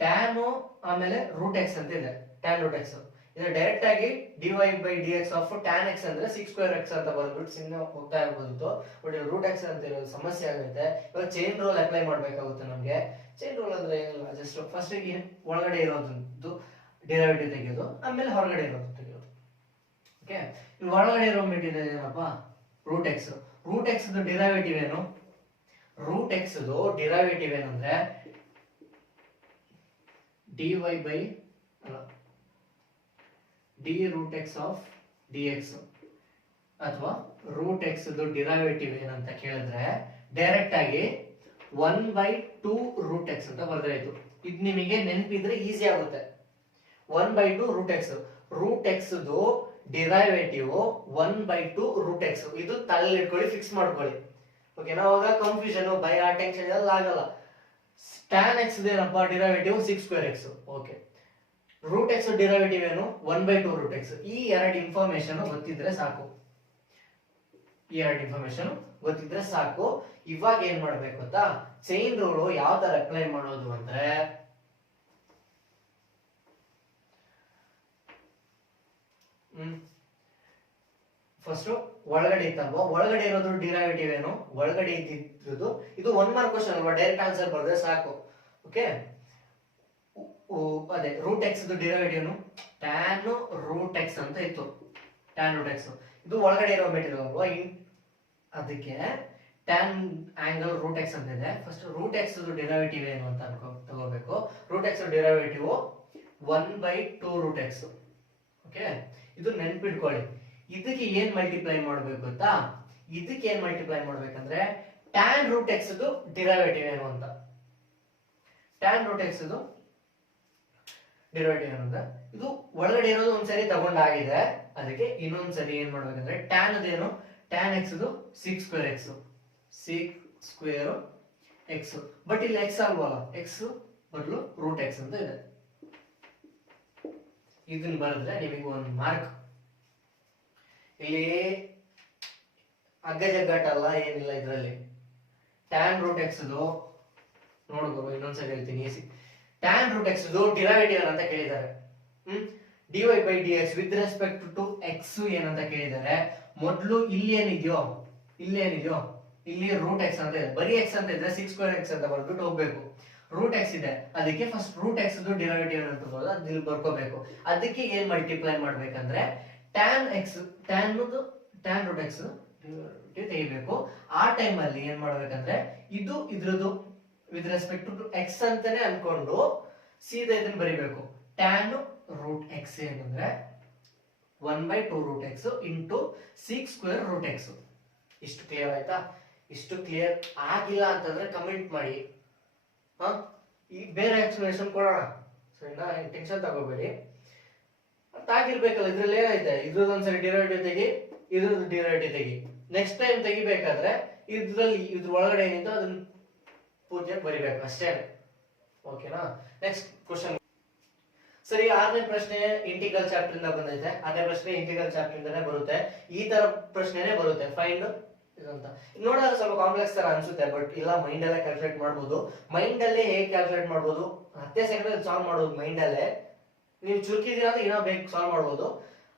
ಟ್ಯಾನು ಆಮೇಲೆ ರೂಟ್ ಎಕ್ಸ್ ಅಂತ ಇದೆ. ಟ್ಯಾನ್ ರೂಟ್ ಎಕ್ಸ್ ಇದು ಡೈರೆಕ್ಟ್ ಆಗಿ dy/dx ಆಫ್ ಟ್ಯಾನ್ ಎಕ್ಸ್ ಅಂದ್ರೆ 6² x ಅಂತ ಬಂದ್ಬಿಟ್ಟು ಸುಮ್ಮನೆ ಹೋಗ್ತಾ ಇರ್ಬೋದು. ಬಟ್ ರೂಟ್ ಎಕ್ಸ್ ಅಂತ ಇರೋದು ಸಮಸ್ಯೆ ಆಗುತ್ತೆ. ಇವಾಗ ಚೈನ್ ರೂಲ್ ಅಪ್ಲೈ ಮಾಡ್ಬೇಕಾಗುತ್ತೆ ನಮ್ಗೆ. ಚೈನ್ ರೂಲ್ ಅಂದ್ರೆ ಏನಿಲ್ಲ, ಜಸ್ಟ್ ಫಸ್ಟ್ ಒಳಗಡೆ ಇರೋದು ಡಿರೈವೇಟಿವ್ ತೆಗೆಯೋದು, ಆಮೇಲೆ ಹೊರಗಡೆ ಇರೋದು ತೆಗೆಯೋದು. ಓಕೆ, ಇಲ್ಲಿ ಒಳಗಡೆ ಇರೋ ಮೆಟೀರಿಯಲ್ ಏನಪ್ಪ, root x. Root x derivative ಏನು? ರೂಟ್ ಎಕ್ಸ್ ಡಿರೈವೇಟಿವ್ ಏನಂದ್ರೆ d root x of dx, ಅಥವಾ ರೂಟ್ ಎಕ್ಸ್ ಡಿರೈವೇಟಿವ್ ಏನಂತ ಕೇಳಿದ್ರೆ ಡೈರೆಕ್ಟ್ ಆಗಿ 1/2 ರೂಟ್ ಎಕ್ಸ್ ಅಂತ ಬರ್ದಾಯ್ತು. ಇದು ನಿಮಗೆ ನೆನಪಿದ್ರೆ ಈಸಿ ಆಗುತ್ತೆ. 1/2 root x. Root x derivative 1/2 root x. ಇದು ತಲೆ ಇಟ್ಕೊಳ್ಳಿ, ಫಿಕ್ಸ್ ಮಾಡ್ಕೊಳ್ಳಿ. ಓಕೆ, ನಾವಾಗ ಕನ್ಫ್ಯೂಷನ್ ಭಯ ಟೆನ್ಷನ್ ಎಲ್ಲ ಆಗಲ್ಲ. ಟ್ಯಾನ್ ಎಕ್ಸ್ ಏನಪ್ಪ derivative 6² x. Okay, root x derivative ಏನು? 1/2 ರೂಟ್ ಎಕ್ಸ್. ಈ ಎರಡು ಇನ್ಫಾರ್ಮೇಶನ್ ಗೊತ್ತಿದ್ರೆ ಸಾಕು. ಇವಾಗ ಏನ್ ಮಾಡ್ಬೇಕು ಗೊತ್ತಾ, ಚೈನ್ ರೂಲ್ ಯಾವ ತರ ಅಪ್ಲೈ ಮಾಡೋದು ಅಂದ್ರೆ, ಫಸ್ಟ್ ಒಳಗಡೆ ಇತ್ತಲ್ವಾ, ಒಳಗಡೆ ಇರೋದು ಡಿರೈವೇಟಿವ್ ಏನು? ಒಳಗಡೆ ಇದ್ದಿದ್ದು ಇದು 1 ಮಾರ್ಕ್ ಕ್ವಶನ್ ಅಲ್ವಾ, ಡೈರೆಕ್ಟ್ ಆನ್ಸರ್ ಬರೆದ್ರೆ ಸಾಕು. ಓಕೆ, ಅದೇ root x derivative tan root x ಅಂತ ಇತ್ತು. ಟ್ಯಾನ್ ರೂಟ್ ಎಕ್ಸ್ ಇದು ಒಳಗಡೆ ಇರೋ ಮೆಟೀರಿಯಲ್ ಅಲ್ವಾ, ಅದಕ್ಕೆ ಟ್ಯಾನ್ ಆಂಗಲ್ ರೂಟ್ ಎಕ್ಸ್ ಅಂತ ಇದೆ. ಫಸ್ಟ್ ರೂಟ್ ಎಕ್ಸ್ ಡಿರೈವೇಟಿವ್ ಏನು ಅಂತ ತಗೋಬೇಕು. Root x derivative 1/2 root x. Okay, ಇದು ನೆನ್ಪಿಟ್ಕೊಳ್ಳಿ. ಇದಕ್ಕೆ ಏನ್ ಮಲ್ಟಿಪ್ಲೈ ಮಾಡ್ಬೇಕು ಗೊತ್ತಾ, ಇದಕ್ಕೆ ಏನ್ ಮಲ್ಟಿಪ್ಲೈ ಮಾಡ್ಬೇಕಂದ್ರೆ ಟ್ಯಾನ್ ರೂಟ್ ಎಕ್ಸ್ ಡಿರೈವೇಟಿವ್ ಏನು ಅಂತ. ಟ್ಯಾನ್ ರೂಟ್ ಎಕ್ಸ್ ಡಿರೈವೇಟಿವ್ ಏನಂದ್ರೆ ಇದು ಒಳಗಡೆ ಇರೋದು ಒಂದ್ಸರಿ ತಗೊಂಡಾಗಿದೆ, ಅದಕ್ಕೆ ಇನ್ನೊಂದ್ಸರಿ ಏನ್ ಮಾಡ್ಬೇಕಂದ್ರೆ ಟ್ಯಾನ್ ಅದೇನು, tan X 6² x. 6² x. But ಇಲ್ಲಿ ಎಕ್ಸ್ ಅಲ್ವಲ್ಲ, ಎಕ್ಸ್ ಬದಲು ರೂಟ್ ಎಕ್ಸ್ ಅಂತ ಇದೆ. ಇದನ್ನ ಬರೆದ್ರೆ ನಿಮಗೆ 1 ಮಾರ್ಕ್. ಇಲ್ಲಿ ಅಗ್ಗಜಗ್ಗಾಟಲ್ಲ ಏನಿಲ್ಲ ಇದರಲ್ಲಿ. ಟ್ಯಾನ್ ರೂಟ್ ಎಕ್ಸ್ ನೋಡ್ಬೋದು, ಇನ್ನೊಂದ್ಸರಿ ಹೇಳ್ತೀನಿ. ಟ್ಯಾನ್ ರೂಟ್ ಎಕ್ಸ್ ಡಿರೈವೇಟಿವ್ ಅಂತ ಕೇಳಿದ್ದಾರೆ. dy/dx with respect to X ಏನಂತ ಕೇಳಿದ್ದಾರೆ. ಮೊದಲು ಇಲ್ಲಿ ಏನಿದೆಯೋ ಇಲ್ಲಿ ರೂಟ್ ಎಕ್ಸ್ ಅಂತ ಇದೆ, ಬರೀ ಎಕ್ಸ್ ಅಂತ ಇದ್ರೆ 6² x ಅಂತ ಬರ್ಬಿಟ್ಟು ಹೋಗ್ಬೇಕು. ರೂಟ್ ಎಕ್ಸ್ ಇದೆ, ಅದಕ್ಕೆ ಫಸ್ಟ್ ರೂಟ್ ಎಕ್ಸ್ ಡಿರೈವೇಟಿವ್ ಅಂತ ಬರೋದು, ಅದು ಇಲ್ಲಿ ಬರ್ಕೋಬೇಕು. ಅದಕ್ಕೆ ಏನ್ ಮಲ್ಟಿಪ್ಲೈ ಮಾಡ್ಬೇಕಂದ್ರೆ ಟ್ಯಾನ್ ರೂಟ್ ಎಕ್ಸ್ ತೆಗಿಬೇಕು. ಆ ಟೈಮ್ ಅಲ್ಲಿ ಏನ್ ಮಾಡ್ಬೇಕಂದ್ರೆ ಇದ್ರದ್ದು ವಿತ್ ರೆಸ್ಪೆಕ್ಟ್ ಟು ಎಕ್ಸ್ ಅಂತಾನೆ ಅನ್ಕೊಂಡು ಸೀದಾ ಇದನ್ನ ಬರಿಬೇಕು. ಟ್ಯಾನ್ ರೂಟ್ ಎಕ್ಸ್ ಏನಂದ್ರೆ 1/2 root x into 6² root x. ಇಷ್ಟು ಕ್ಲಿಯರ್ ಆಯ್ತಾ? ಇಷ್ಟು ಕ್ಲಿಯರ್ ಆಗಿಲ್ಲ ಅಂತಂದ್ರೆ ಕಮೆಂಟ್ ಮಾಡಿ. ಈಗ ಬೇರೆ ಎಕ್ಸ್ಪ್ಲನೇಷನ್ ಕೊಡೋಣ, ಸರಿನಾ? ಟೆನ್ಷನ್ ತಗೋಬೇಡಿ. ಅರ್ಥ ಆಗಿರ್ಬೇಕಲ್ಲ ಇದ್ರಲ್ಲಿ ಏನೈತೆ. ಇದ್ರದ್ದು ಒಂದ್ಸರಿ ಡಿರೈವೇಟಿವ್ ತೆಗಿ, ಇದ್ರದ್ದು ಡಿರೈವೇಟಿವ್ ತೆಗಿ. ನೆಕ್ಸ್ಟ್ ಟೈಮ್ ತೆಗಿಬೇಕಾದ್ರೆ ಇದ್ರ ಒಳಗಡೆ ಏನಿತ್ತು ಅದನ್ನ ಪೂರ್ತಿಯಾಗಿ ಬರಿಬೇಕು ಅಷ್ಟೇ. ಓಕೆನಾ? Next question. ಸರಿ, 6ನೇ ಪ್ರಶ್ನೆ ಇಂಟಿಗ್ರಲ್ ಚಾಪ್ಟರ್ ಇಂದ ಬಂದೈತೆ. 6ನೇ ಪ್ರಶ್ನೆ ಇಂಟಿಗ್ರಲ್ ಚಾಪ್ಟರ್ ಇಂದಾನೆ ಬರುತ್ತೆ. ಈ ತರ ಪ್ರಶ್ನೆನೇ ಬರುತ್ತೆ, ಫೈಂಡ್ ಇದಂತ. ನೋಡೋಕೆ ಸ್ವಲ್ಪ ಕಾಂಪ್ಲೆಕ್ಸ್ ತರ ಅನ್ಸುತ್ತೆ, ಬಟ್ ಇಲ್ಲ, ಮೈಂಡ್ ಅಲ್ಲೇ ಕ್ಯಾಲ್ಕುಲೇಟ್ ಮಾಡ್ಬೋದು. ಮೈಂಡ್ ಅಲ್ಲೇ ಹೇಗೆ ಕ್ಯಾಲ್ಕುಲೇಟ್ ಮಾಡ್ಬೋದು, 10 ಸೆಕೆಂಡ್ ಸಾಲ್ವ್ ಮಾಡೋದು ಮೈಂಡ್ ಅಲ್ಲೇ. ನೀವು ಚುರುಕಿದ್ದೀರಾ ಅಂದ್ರೆ ಇನ್ನೂ ಬೇಗ ಸಾಲ್ವ್ ಮಾಡ್ಬೋದು.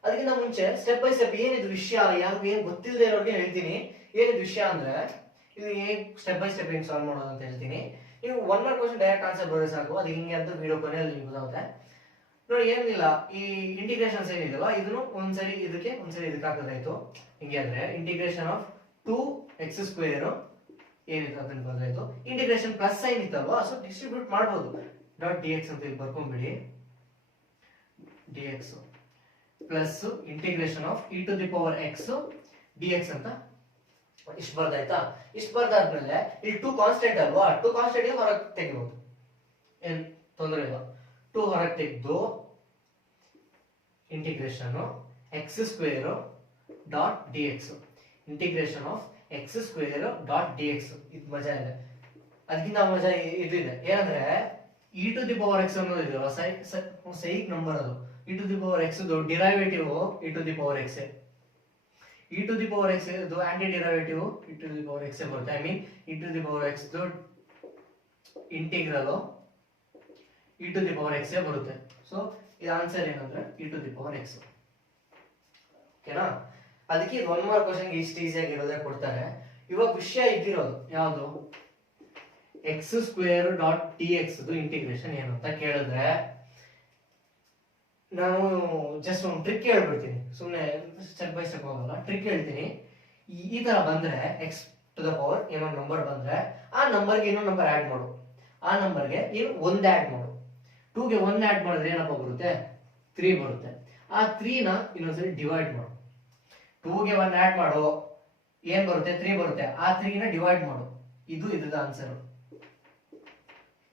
ಅದಕ್ಕಿಂತ ಮುಂಚೆ ಸ್ಟೆಪ್ ಬೈ ಸ್ಟೆಪ್ ಏನಿದು ವಿಷಯ, ಯಾರು ಏನ್ ಗೊತ್ತಿಲ್ಲದೆ ಇರೋರಿಗೆ ಹೇಳ್ತೀನಿ. ಏನಿದು ವಿಷಯ ಅಂದ್ರೆ ಇದು ಹೇಗೆ ಸ್ಟೆಪ್ ಬೈ ಸ್ಟೆಪ್ ಹೆಂಗ್ ಸಾಲ್ವ್ ಮಾಡೋದು ಅಂತ ಹೇಳ್ತೀನಿ. ನೀವು 1 ಮಾರ್ಕ್ ಕ್ವಶನ್ ಡೈರೆಕ್ಟ್ ಆನ್ಸರ್ ಬರೋದು ಸಾಕು. ಅದು ಹಿಂಗೆ ಅಂತ ವಿಡಿಯೋ ಕೊನೆಯಲ್ಲಿ ನಿಮ್ಗೆ ಗೊತ್ತಾಗುತ್ತೆ. ನೋಡಿ, ಏನಿಲ್ಲ, ಈ ಇಂಟಿಗ್ರೇಷನ್ಸ್ ಏನಿದೆಯಲ್ಲ ಇದನ್ನು ಒಂದ್ಸರಿ ಇದಕ್ಕೆ ಹಾಕೋದಾಯ್ತು. ಹಿಂಗೆ ಅಂದ್ರೆ ಇಂಟಿಗ್ರೇಷನ್ ಆಫ್ 2x² ಏನಿತ್ತು ಅದನ್ನ ಬರೋದಾಯ್ತು. ಇಂಟಿಗ್ರೇಷನ್ ಪ್ಲಸ್ ಸೈನ್ ಇತ್ತಲ್ವಾ, ಸೊ ಡಿಸ್ಟ್ರಿಬ್ಯೂಟ್ ಮಾಡ್ಬೋದು. ಡಾಟ್ dx ಅಂತ ಇಲ್ಲಿ ಬರ್ಕೊಂಡ್ಬಿಡಿ. dx plus integration of e⁻x dx ಅಂತ ಇಷ್ಟು ಬರ್ದಾಯ್ತಾ? ಇಷ್ಟು ಬರ್ದಾದ್ಮೇಲೆ ಇಲ್ಲಿ 2 ಕಾನ್ಸ್ಟೆಂಟ್ ಅಲ್ವಾ, 2 ಕಾನ್ಸ್ಟೆಂಟ್ ಹೊರಗೆ ತೆಗಿಬಹುದು, ಏನ್ ತೊಂದರೆ ಇಲ್ಲ. 2 ಹೊರಗೆ ತೆಗೆದು integration x² dot dx. Integration of x² dot dx. ಇದು ಮಜಾ ಇದೆ. ಅದಕ್ಕಿಂತ ಮಜಾ ಇದಿದೆ, ಏನಂದ್ರೆ E to the power X ಅನ್ನೋದು ಇದೆಯಲ್ಲ ಸೈಕ್ ನಂಬರ್ ಅದು. E to the power X derivative E to the power X. E to the power X ಇದು antiderivative E to the power X ಬರುತ್ತೆ. I mean E to the power X integral E to the power X ಬರುತ್ತೆ. So ಇದು answer ಏನಂದ್ರೆ E to the power x. ಓಕೆನಾ? ಅದಕ್ಕೆ ಇದು 1 mark question ಇಷ್ಟು ಈಸಿಯಾಗಿ ಇರೋದೇ ಕೊಡ್ತಾರೆ. ಇವಾಗ ವಿಷಯ ಇದ್ದಿರೋದು ಯಾವುದು, X square dot T X integration ಏನು ಅಂತ ಕೇಳಿದ್ರೆ ನಾನು ಜಸ್ಟ್ ಒಂದು ಟ್ರಿಕ್ ಹೇಳ್ಬಿಡ್ತೀನಿ, ಸುಮ್ಮನೆ ಸ್ಟೆಪ್ ಬೈ ಸ್ಟೆಪ್ ಹೋಗಲ್ಲ, ಟ್ರಿಕ್ ಹೇಳ್ತೀನಿ. ಈ ತರ ಬಂದ್ರೆ ಎಕ್ಸ್ ಟು ದ ಪವರ್ ಏನೋ ನಂಬರ್ ಬಂದ್ರೆ ಆ ನಂಬರ್ಗೆ ಇನ್ನೊಂದು ನಂಬರ್ ಆಡ್ ಮಾಡು, ಆ ನಂಬರ್ಗೆ ಏನು ಒಂದು ಆಡ್ ಮಾಡು. 2ಗೆ 1 ಆಡ್ ಮಾಡಿದ್ರೆ ಏನಪ್ಪ ಬರುತ್ತೆ, 3 ಬರುತ್ತೆ. ಆ 3ನ ಇನ್ನೊಂದ್ಸರಿ ಡಿವೈಡ್ ಮಾಡು. 2ಗೆ 1 ಆಡ್ ಮಾಡು, ಏನ್ ಬರುತ್ತೆ, 3 ಬರುತ್ತೆ. ಆ 3ನ ಡಿವೈಡ್ ಮಾಡು. ಇದ್ರದ ಆನ್ಸರ್,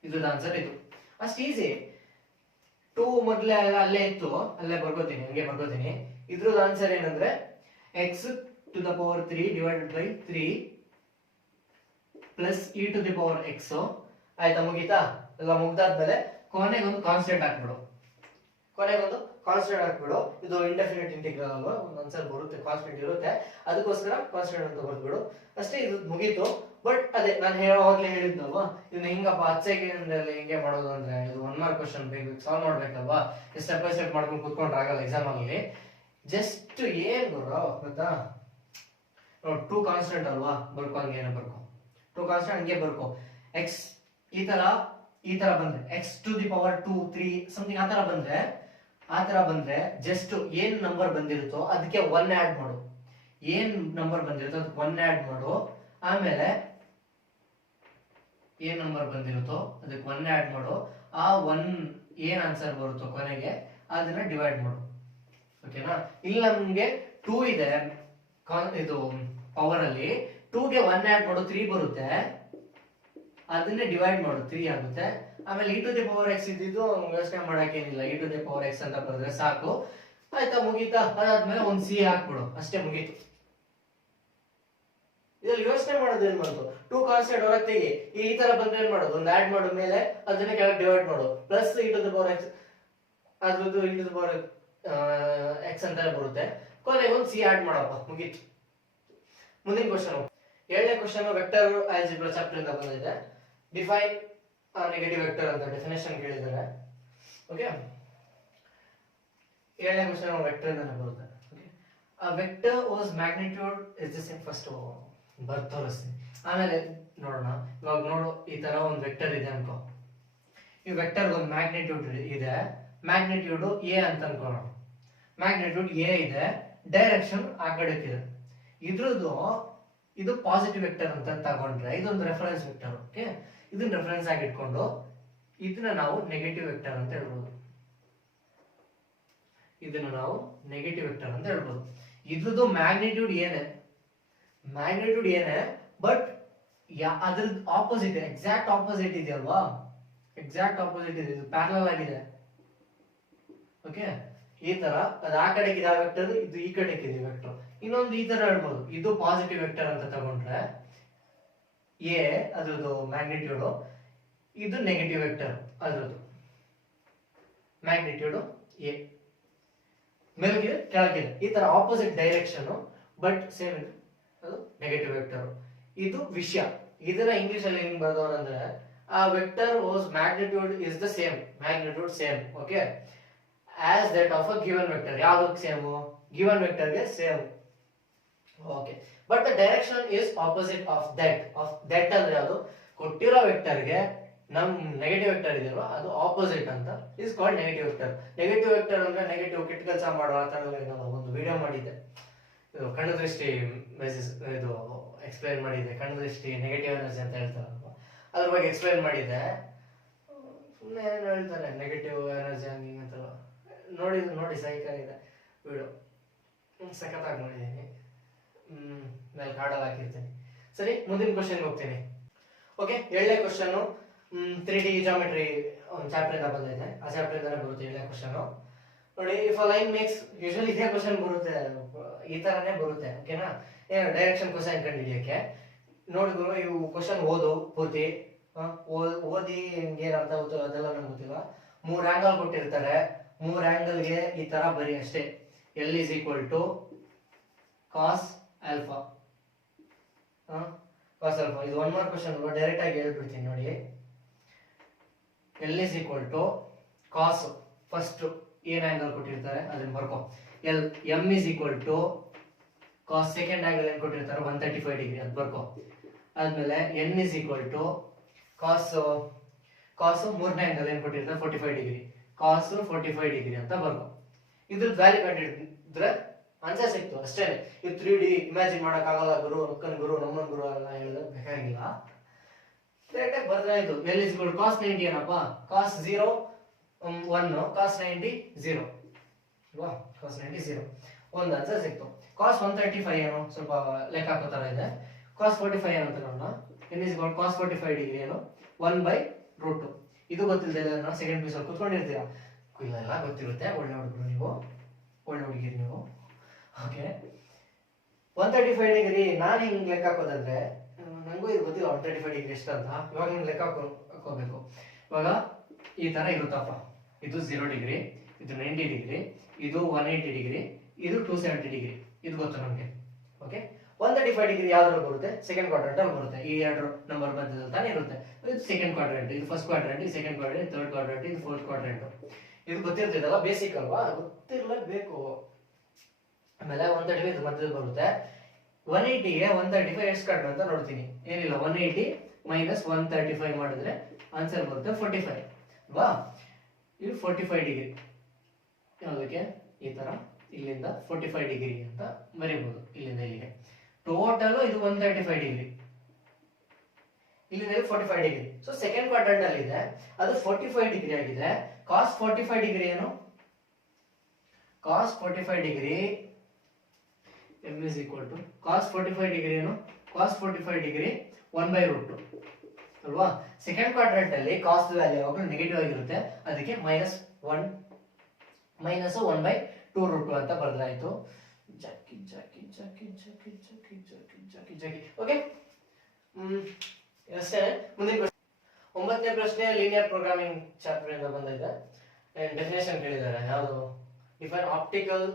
ಇದ್ರದ ಆನ್ಸರ್ ಇದು. ಅಷ್ಟು ಈಸಿ. 2 ಮೊದಲೇ ಅಲ್ಲೇ ಇತ್ತು, ಅಲ್ಲೇ ಬರ್ಕೋತೀನಿ, ಹಂಗೆ ಬರ್ಕೋತೀನಿ. ಇದ್ರದ ಆನ್ಸರ್ ಏನಂದ್ರೆ x to the power 3 divided by 3 plus E to the power x. ಆಯ್ತಾ? ಮುಗೀತಾ? ಎಲ್ಲ ಮುಗ್ದಾದ್ಮೇಲೆ ಕೊನೆಗೊಂದು ಕಾನ್ಸ್ಟೆಂಟ್ ಹಾಕ್ಬಿಡು. ಕೊನೆಗೊಂದು ಕಾನ್ಸ್ಟೆಂಟ್ ಹಾಕ್ಬಿಡು. ಇದು ಇಂಡೆಫಿನಿಟ್ ಇಂಟಿಗ್ರಲ್ ಅಲ್ವಾ, ಒಂದು ಆನ್ಸರ್ ಬರುತ್ತೆ, ಕಾನ್ಸ್ಟೆಂಟ್ ಇರುತ್ತೆ, ಅದಕ್ಕೋಸ್ಕರ ಕಾನ್ಸ್ಟೆಂಟ್ ಅಂತ ಬರ್ದ್ಬಿಡು. ಅಷ್ಟೇ, ಇದು ಮುಗೀತು. ಬಟ್ ಅದೇ ನಾನು ಹೇಳೋವಾಗ್ಲೇ ಹೇಳಿದ್ನಲ್ವಾ, ಇದನ್ನ ಹಿಂಗಪ್ಪ 10 ಸೆಕೆಂಡ್ ಹಿಂಗೆ ಮಾಡೋದು ಅಂದ್ರೆ ಇದು 1 ಮಾರ್ಕ್ ಕ್ವಶನ್ ಬೇಕು, ಸಾಲ್ವ್ ಮಾಡ್ಬೇಕಲ್ವಾ. ಸ್ಟೆಪ್ ಬೈ ಸ್ಟೆಪ್ ಮಾಡ್ಕೊಂಡು ಕೂತ್ಕೊಂಡ್ರೆ ಆಗಲ್ಲ ಎಕ್ಸಾಮ್ ಅಲ್ಲಿ. ಜಸ್ಟ್ ಏನ್ ಗೊತ್ತಾ, 2 ಕಾನ್ಸ್ಟೆಂಟ್ ಅಲ್ವಾ, ಬರ್ಕೊ, ಹಂಗೇನೆ ಬರ್ಕೊ. 2 ಕಾನ್ಸ್ಟೆಂಟ್ ಹಂಗೆ ಬರ್ಕೊ. ಎಕ್ಸ್ ಈ ತರ ಬಂದ್ರೆ x to the power 2 3 something ಆ ತರ ಬಂದ್ರೆ ಜಸ್ಟ್ ಏನ್ ನಂಬರ್ ಬಂದಿರುತ್ತೋ ಅದಕ್ಕೆ 1 ಆಡ್ ಮಾಡು. ಏನ್ ನಂಬರ್ ಬಂದಿರುತ್ತೋ ಅದಕ್ಕೆ 1 ಆಡ್ ಮಾಡು. ಆಮೇಲೆ ಏನ್ ನಂಬರ್ ಬಂದಿರುತ್ತೋ ಅದಕ್ಕೆ 1 ಆಡ್ ಮಾಡು. ಆ 1 ಏನ್ ಆನ್ಸರ್ ಬರುತ್ತೋ ಕೊನೆಗೆ ಅದನ್ನ ಡಿವೈಡ್ ಮಾಡು. ಓಕೆನಾ? ಇಲ್ಲ ನಮ್ಗೆ 2 ಇದೆ ಇದು ಪವರ್ ಅಲ್ಲಿ, 2ಗೆ 1 ಆಡ್ ಮಾಡು, 3 ಬರುತ್ತೆ, ಅದನ್ನೇ ಡಿವೈಡ್ ಮಾಡು, 3 ಆಗುತ್ತೆ. ಆಮೇಲೆ E to the power X ಇದ್ದಿದ್ದು ಯೋಚನೆ ಮಾಡಕ್ಕೇನಿಲ್ಲ, E to the power X ಅಂತ ಬರೆದ್ರೆ ಸಾಕು. ಆಯ್ತಾ? ಮುಗೀತಾ? ಅದಾದ್ಮೇಲೆ ಒಂದು ಸಿ ಹಾಕ್ಬಿಡು, ಅಷ್ಟೇ, ಮುಗೀತು. ಇದ್ರಲ್ಲಿ ಯೋಚನೆ ಮಾಡೋದು ಏನ್ ಮಾಡೋದು, 2 ಕಾನ್ಸ್ಟೆಂಟ್ ಹೊರಗೆ ತೆಗಿ. ಈ ತರ ಬಂದ್ರೆ ಏನ್ ಮಾಡೋದು, ಒಂದು ಆಡ್ ಮಾಡು, ಮೇಲೆ ಅದನ್ನ ಕೆಳಗೆ ಡಿವೈಡ್ ಮಾಡು, plus E to the power X, ಅದ್ರದ್ದು E to the power X ಅಂತ ಬರುತ್ತೆ. ಕೊನೆಗೆ ಒಂದು ಸಿ ಆಡ್ ಮಾಡಪ್ಪ, ಮುಗೀತು. ಮುಂದಿನ ಕ್ವಶನ್, 7ನೇ ಕ್ವಶನ್ ವೆಕ್ಟರ್ ಆಲ್ಜಿಬ್ರಾ ಚಾಪ್ಟರ್ ಇಂದ ಬಂದಿದೆ. ಡಿಫೈನ್ ನೆಗೆಟಿವ್ ವೆಕ್ಟರ್ ಅಂತ ಡೆಫಿನೇಷನ್ ಕೇಳಿದ್ದಾರೆ. ಓಕೆ, 7ನೇ ಕ್ವಶನ್ ವೆಕ್ಟರ್ ಇಂದಾನೆ ಬರುತ್ತೆ. Okay, a vector whose magnitude is the same. First ಬರ್ತ್ ತೋರಿಸ್ತೀನಿ, ಆಮೇಲೆ ನೋಡೋಣ. ಇವಾಗ ನೋಡು, ಈ ತರ ಒಂದು ವೆಕ್ಟರ್ ಇದೆ ಅನ್ಕೋ. ಈ ವೆಕ್ಟರ್ ಒಂದು ಮ್ಯಾಗ್ನಿಟ್ಯೂಡ್ ಇದೆ, ಮ್ಯಾಗ್ನಿಟ್ಯೂಡ್ ಎ ಅಂತ ಅನ್ಕೋಣ. ಮ್ಯಾಗ್ನಿಟ್ಯೂಡ್ ಎ ಇದೆ, ಡೈರೆಕ್ಷನ್ ಆ ಕಡೆಗಿದೆ. ಇದು ಪಾಸಿಟಿವ್ ವೆಕ್ಟರ್ ಅಂತ ತಗೊಂಡ್ರೆ ಇದೊಂದು ರೆಫರೆನ್ಸ್ ವೆಕ್ಟರ್. ಓಕೆ, ಇದನ್ನ ರೆಫರೆನ್ಸ್ ಆಗಿ ಇಟ್ಕೊಂಡು ಇದನ್ನ ನಾವು ನೆಗೆಟಿವ್ ವೆಕ್ಟರ್ ಅಂತ ಹೇಳ್ಬೋದು. ಇದನ್ನ ನಾವು ನೆಗೆಟಿವ್ ವೆಕ್ಟರ್ ಅಂತ ಹೇಳ್ಬೋದು. ಇದ್ರದ್ದು ಮ್ಯಾಗ್ನಿಟ್ಯೂಡ್ ಏನೇ, ಬಟ್ ಅದ್ರ ಆಪೋಸಿಟ್, ಎಕ್ಸಾಕ್ಟ್ ಆಪೋಸಿಟ್ ಇದೆಯಲ್ವಾ, ಎಕ್ಸಾಕ್ಟ್ ಆಪೋಸಿಟ್ ಇದೆ, ಇದು ಪ್ಯಾರಲಲ್ ಆಗಿದೆ. ಓಕೆ, ಈ ತರ ಅದು ಆ ಕಡೆಗೆ ಇದೆ ವೆಕ್ಟರ್, ಇದು ಈ ಕಡೆಗೆ ಇದೆ ವೆಕ್ಟರ್. ಇನ್ನೊಂದು ಈ ತರ ಹೇಳ್ಬೋದು, ಇದು ಪಾಸಿಟಿವ್ ವೆಕ್ಟರ್ ಅಂತ ತಗೊಂಡ್ರೆ ಎ ಅದ್ರದ್ದು ಮ್ಯಾಗ್ನಿಟ್ಯೂಡ್, ಇದು ನೆಗೆಟಿವ್ ವೆಕ್ಟರ್ ಅದ್ರದ್ದು ಮ್ಯಾಗ್ನಿಟ್ಯೂಡ್ ಎ, ಮೇಲ್ಗಿದೆ ಕೆಳಗಿದೆ, ಈ ತರ ಆಪೋಸಿಟ್ ಡೈರೆಕ್ಷನ್ ಬಟ್ ಸೇಮ್ ಇದೆ, ಅದು ನೆಗೆಟಿವ್ ವೆಕ್ಟರ್. ಇದು ವಿಷಯ. ಇದನ್ನ ಇಂಗ್ಲಿಷ್ ಅಲ್ಲಿ ಹೆಂಗ್ ಬರೆದವರಂದ್ರೆ, ಆ vector was magnitude is the same, magnitude same, okay, as that of a given vector. ಯಾವ್ದಕ್ಕೆ ಸೇಮ್? ಗಿವನ್ ವೆಕ್ಟರ್ ಗೆ same. Okay, but the direction is opposite of that ಅಂದ್ರೆ ಯಾವುದು, ಕೊಟ್ಟಿರೋ ವೆಕ್ಟರ್ ಗೆ ನಮ್ ನೆಗೆಟಿವ್ ವೆಕ್ಟರ್ ಇದೆಯಲ್ವಾ ಅದು ಆಪೋಸಿಟ್ ಅಂತ is called negative vector. Negative vector ಅಂದ್ರೆ ನೆಗೆಟಿವ್ ಕೆಟ್ಟ ಕೆಲಸ ಮಾಡೋ ಆ ತರ ಒಂದು ವಿಡಿಯೋ ಮಾಡಿದ್ದೆ, ಇದು ಕಣ್ಣು ದೃಷ್ಟಿ ಮೆಸೇಜ್ ಇದು ಎಕ್ಸ್ಪ್ಲೈನ್ ಮಾಡಿದ್ದೆ. ಕಣ್ಣು ದೃಷ್ಟಿ ನೆಗೆಟಿವ್ ಎನರ್ಜಿ ಅಂತ ಹೇಳ್ತಾರಲ್ವಾ, ಅದ್ರ ಬಗ್ಗೆ ಎಕ್ಸ್ಪ್ಲೈನ್ ಮಾಡಿದ್ದೆ. ಸುಮ್ಮನೆ ಏನು ಹೇಳ್ತಾರೆ ನೆಗೆಟಿವ್ ಎನರ್ಜಿ ಹಂಗೆ ಅಂತ, ನೋಡಿ ಸೈಕಾಗಿದೆ ವಿಡಿಯೋ, ಸಖತ್ತಾಗಿ ಮಾಡಿದ್ದೀನಿ. ಮೇಲೆ ಕಾರ್ಡಲ್ಲಿ ಹಾಕಿರ್ತೀನಿ. ಸರಿ, ಮುಂದಿನ ಕ್ವಶನ್ ಹೋಗ್ತೀನಿ. ಓಕೆ, 7ನೇ ಕ್ವಶನ್ 3D ಜಾಮೆಟ್ರಿ ಒಂದು ಚಾಪ್ಟರ್ ಇಂದ ಬಂದಿದೆ, ಆ ಚಾಪ್ಟರ್ ಇಂದಾನೆ ಬರುತ್ತೆ 7ನೇ ಕ್ವಶನ್. ನೋಡಿ, if a line makes, usually ಇದೇ ಕ್ವಶನ್ ಬರುತ್ತೆ, ಈ ತರನೇ ಬರುತ್ತೆ. ಓಕೆನಾ? ಏನು ಡೈರೆಕ್ಷನ್ ಕ್ವಶನ್ ಕಂಡು ಹಿಡಿಯಕ್ಕೆ ನೋಡಿ ಗುರು, ಇವು ಕ್ವಶನ್ ಓದು ಪೂರ್ತಿ, ಓದಿ ಏನ್ ಅರ್ಥ ಆಗುತ್ತೋ ಅದೆಲ್ಲ ನಮ್ಗೆ ಗೊತ್ತಿಲ್ಲ. 3 ಆಂಗಲ್ ಕೊಟ್ಟಿರ್ತಾರೆ, 3 ಆಂಗಲ್ಗೆ ಈ ತರ ಬರಿ ಅಷ್ಟೇ. L is equal to cos alpha. cos alpha ಇದು 1 ಮಾರ್ಕ್ ಕ್ವಶನ್ ಡೈರೆಕ್ಟ್ ಆಗಿ ಹೇಳ್ಬಿಡ್ತೀನಿ ನೋಡಿ. L is equal to cos first ಏನ್ ಆಂಗಲ್ ಕೊಟ್ಟಿರ್ತಾರೆ ಅದನ್ನ ಬರ್ಕೋ. M is equal to cos second angle ಏನ್ ಕೊಟ್ಟಿರ್ತಾರೆ 135 ಡಿಗ್ರಿ ಅದು ಬರ್ಕೋ. ಆದ್ಮೇಲೆ n is equal to cos ಮೂರನೇ ಆಂಗಲ್ ಏನ್ ಕೊಟ್ಟಿರ್ತಾರೆ 45 ಡಿಗ್ರಿ, cos 45 ಡಿಗ್ರಿ ಅಂತ ಬರ್ಕೋ. ಇದ್ರ ವ್ಯಾಲ್ಯೂ ಕಂಡಿಡಿದ್ರೆ ಆನ್ಸರ್ ಸಿಕ್ತು ಅಷ್ಟೇನೆ. ಇದು 3D ಇಮ್ಯಾಜಿನ್ ಮಾಡಕ್ ಆಗಲ್ಲ ಗುರು, ಅಕ್ಕನ ಗುರು, ನಮ್ಮನ ಗುರು ಎಲ್ಲ ಹೇಳಿದ್ರೆ ಬೇಕಾಗಿಲ್ಲ, ಡೈರೆಕ್ಟ್ ಆಗಿ ಬರ್ದ್ರೆ ಆಯ್ತು. L is equal to cos 90 ಏನಪ್ಪ, cos 0 1, cos 90 0 ಅಲ್ವಾ, cos 90 0 ಒಂದು ಆನ್ಸರ್ ಸಿಕ್ತು. cos 135 ಏನು ಸ್ವಲ್ಪ ಲೆಕ್ಕ ಹಾಕೋ ತರ ಇದೆ. cos 45 ಏನು ಅಂತ ನೋಡೋಣ. N is equal to cos 45 degree ಏನು 1/√2. ಇದು ಗೊತ್ತಿಲ್ಲದೆ ನಾವು ಸೆಕೆಂಡ್ ಪೀಸ್ ಅಲ್ಲಿ ಕೂತ್ಕೊಂಡಿರ್ತೀರಾ, ಇಲ್ಲೆಲ್ಲ ಗೊತ್ತಿರುತ್ತೆ. ಒಳ್ಳೆ ಹುಡುಗರು ನೀವು, ಒಳ್ಳೆ ಹುಡುಗಿರಿ ನೀವು. ಓಕೆ 135 ಡಿಗ್ರಿ ನಾನು ಹಿಂಗೆ ಲೆಕ್ಕ ಹಾಕೋದಾದ್ರೆ ನನಗೂ ಇದು ಗೊತ್ತಿಲ್ಲ 135 ಡಿಗ್ರಿ ಎಷ್ಟು ಅಂತ. ಇವಾಗ ಹಿಂಗೆ ಲೆಕ್ಕ ಹಾಕೋಬೇಕು. ಇವಾಗ ಈ ತರ ಇರುತ್ತಪ್ಪ, ಇದು 0 ಡಿಗ್ರಿ, ಇದು 90 ಡಿಗ್ರಿ, ಇದು 180 ಡಿಗ್ರಿ, ಇದು 270 ಡಿಗ್ರಿ, ಇದು ಗೊತ್ತು ನಮಗೆ. ಓಕೆ 135 ಡಿಗ್ರಿ ಯಾವ್ದ್ರಲ್ಲಿ ಬರುತ್ತೆ, ಸೆಕೆಂಡ್ ಕ್ವಾಡ್ರೆಂಟ್ ಅಲ್ಲಿ ಬರುತ್ತೆ. ಈ ಎರಡು ನಂಬರ್ ಮಧ್ಯದಲ್ಲಿ ತಾನೇ ಇರುತ್ತೆ. ಇದು ಸೆಕೆಂಡ್ ಕ್ವಾಡ್ರೆಂಟ್, ಇದು ಫಸ್ಟ್ ಕ್ವಾಡ್ರೆಂಟ್, ಇದು ಸೆಕೆಂಡ್ ಕ್ವಾಡ್ರೆಂಟ್, ಥರ್ಡ್ ಕ್ವಾಡ್ರೆಂಟ್, ಇದು ಫೋರ್ತ್ ಕ್ವಾಡ್ರೆಂಟ್. ಇದು ಗೊತ್ತಿರ್ತಿದಲ್ಲ, ಬೇಸಿಕ್ ಅಲ್ವಾ, ಗೊತ್ತಿರಲೇಬೇಕು. ಆಮೇಲೆ 135 ಇದು ಮಧ್ಯದಲ್ಲಿ ಬರುತ್ತೆ. 180ಗೆ 135 ಎಷ್ಟು ಕಡಿಮೆ ಅಂತ ನೋಡ್ತೀನಿ. ಏನಿಲ್ಲ, 180 ಮೈನಸ್ 135 ಮಾಡಿದ್ರೆ ಆನ್ಸರ್ ಬರುತ್ತೆ 45 ಅಲ್ವಾ. ಇದು 45 ಡಿಗ್ರಿ, ಯಾವುದಕ್ಕೆ ಈ ತರ ಇಲ್ಲಿಂದ 45 ಡಿಗ್ರಿ ಅಂತ ಬರೀಬಹುದು. ಇಲ್ಲಿಂದ ಇಲ್ಲಿಗೆ ಟೋಟಲ್ ಇದು 135 ಡಿಗ್ರಿ, ಇಲ್ಲಿಂದ 45 ಡಿಗ್ರಿ. ಸೊ ಸೆಕೆಂಡ್ ಕ್ವಾಡ್ರೆಂಟ್ ಅಲ್ಲಿ ಇದೆ, ಅದು 45 ಡಿಗ್ರಿ ಆಗಿದೆ. cos 45 ಡಿಗ್ರಿ ಏನು, cos 45 degree m is equal to cos 45 degree ಏನು, cos 45 ಡಿಗ್ರಿ 1/√2 ಅಲ್ವಾ. ಸೆಕೆಂಡ್ ಕ್ವಾಡ್ರೆಂಟ್ ಅಲ್ಲಿ cos ವ್ಯಾಲ್ಯೂ ಯಾವಾಗಲೂ ನೆಗೆಟಿವ್ ಆಗಿರುತ್ತೆ, ಅದಕ್ಕೆ -1/2√2 ಅಂತ ಬರೆದ್ರಾಯ್ತು. ಜಾಕಿ ಜಾಕಿ ಜಾಕಿ ಜಾಕಿ ಜಾಕಿ ಜಾಕಿ ಜಾಕಿ ಜಾಕಿ. ಓಕೆ ಅಷ್ಟೇ. ಮುಂದಿನ ಪ್ರಶ್ನೆ, 9ನೇ ಪ್ರಶ್ನೆ ಲೀನಿಯರ್ ಪ್ರೋಗ್ರಾಮಿಂಗ್ ಚಾಪ್ಟರ್ ಇಂದ ಬಂದಿದೆ. ಡೆಫಿನೇಷನ್ ಕೇಳಿದ್ದಾರೆ, ಯಾವುದು, ಡಿಫೈನ್ ಆಪ್ಟಿಕಲ್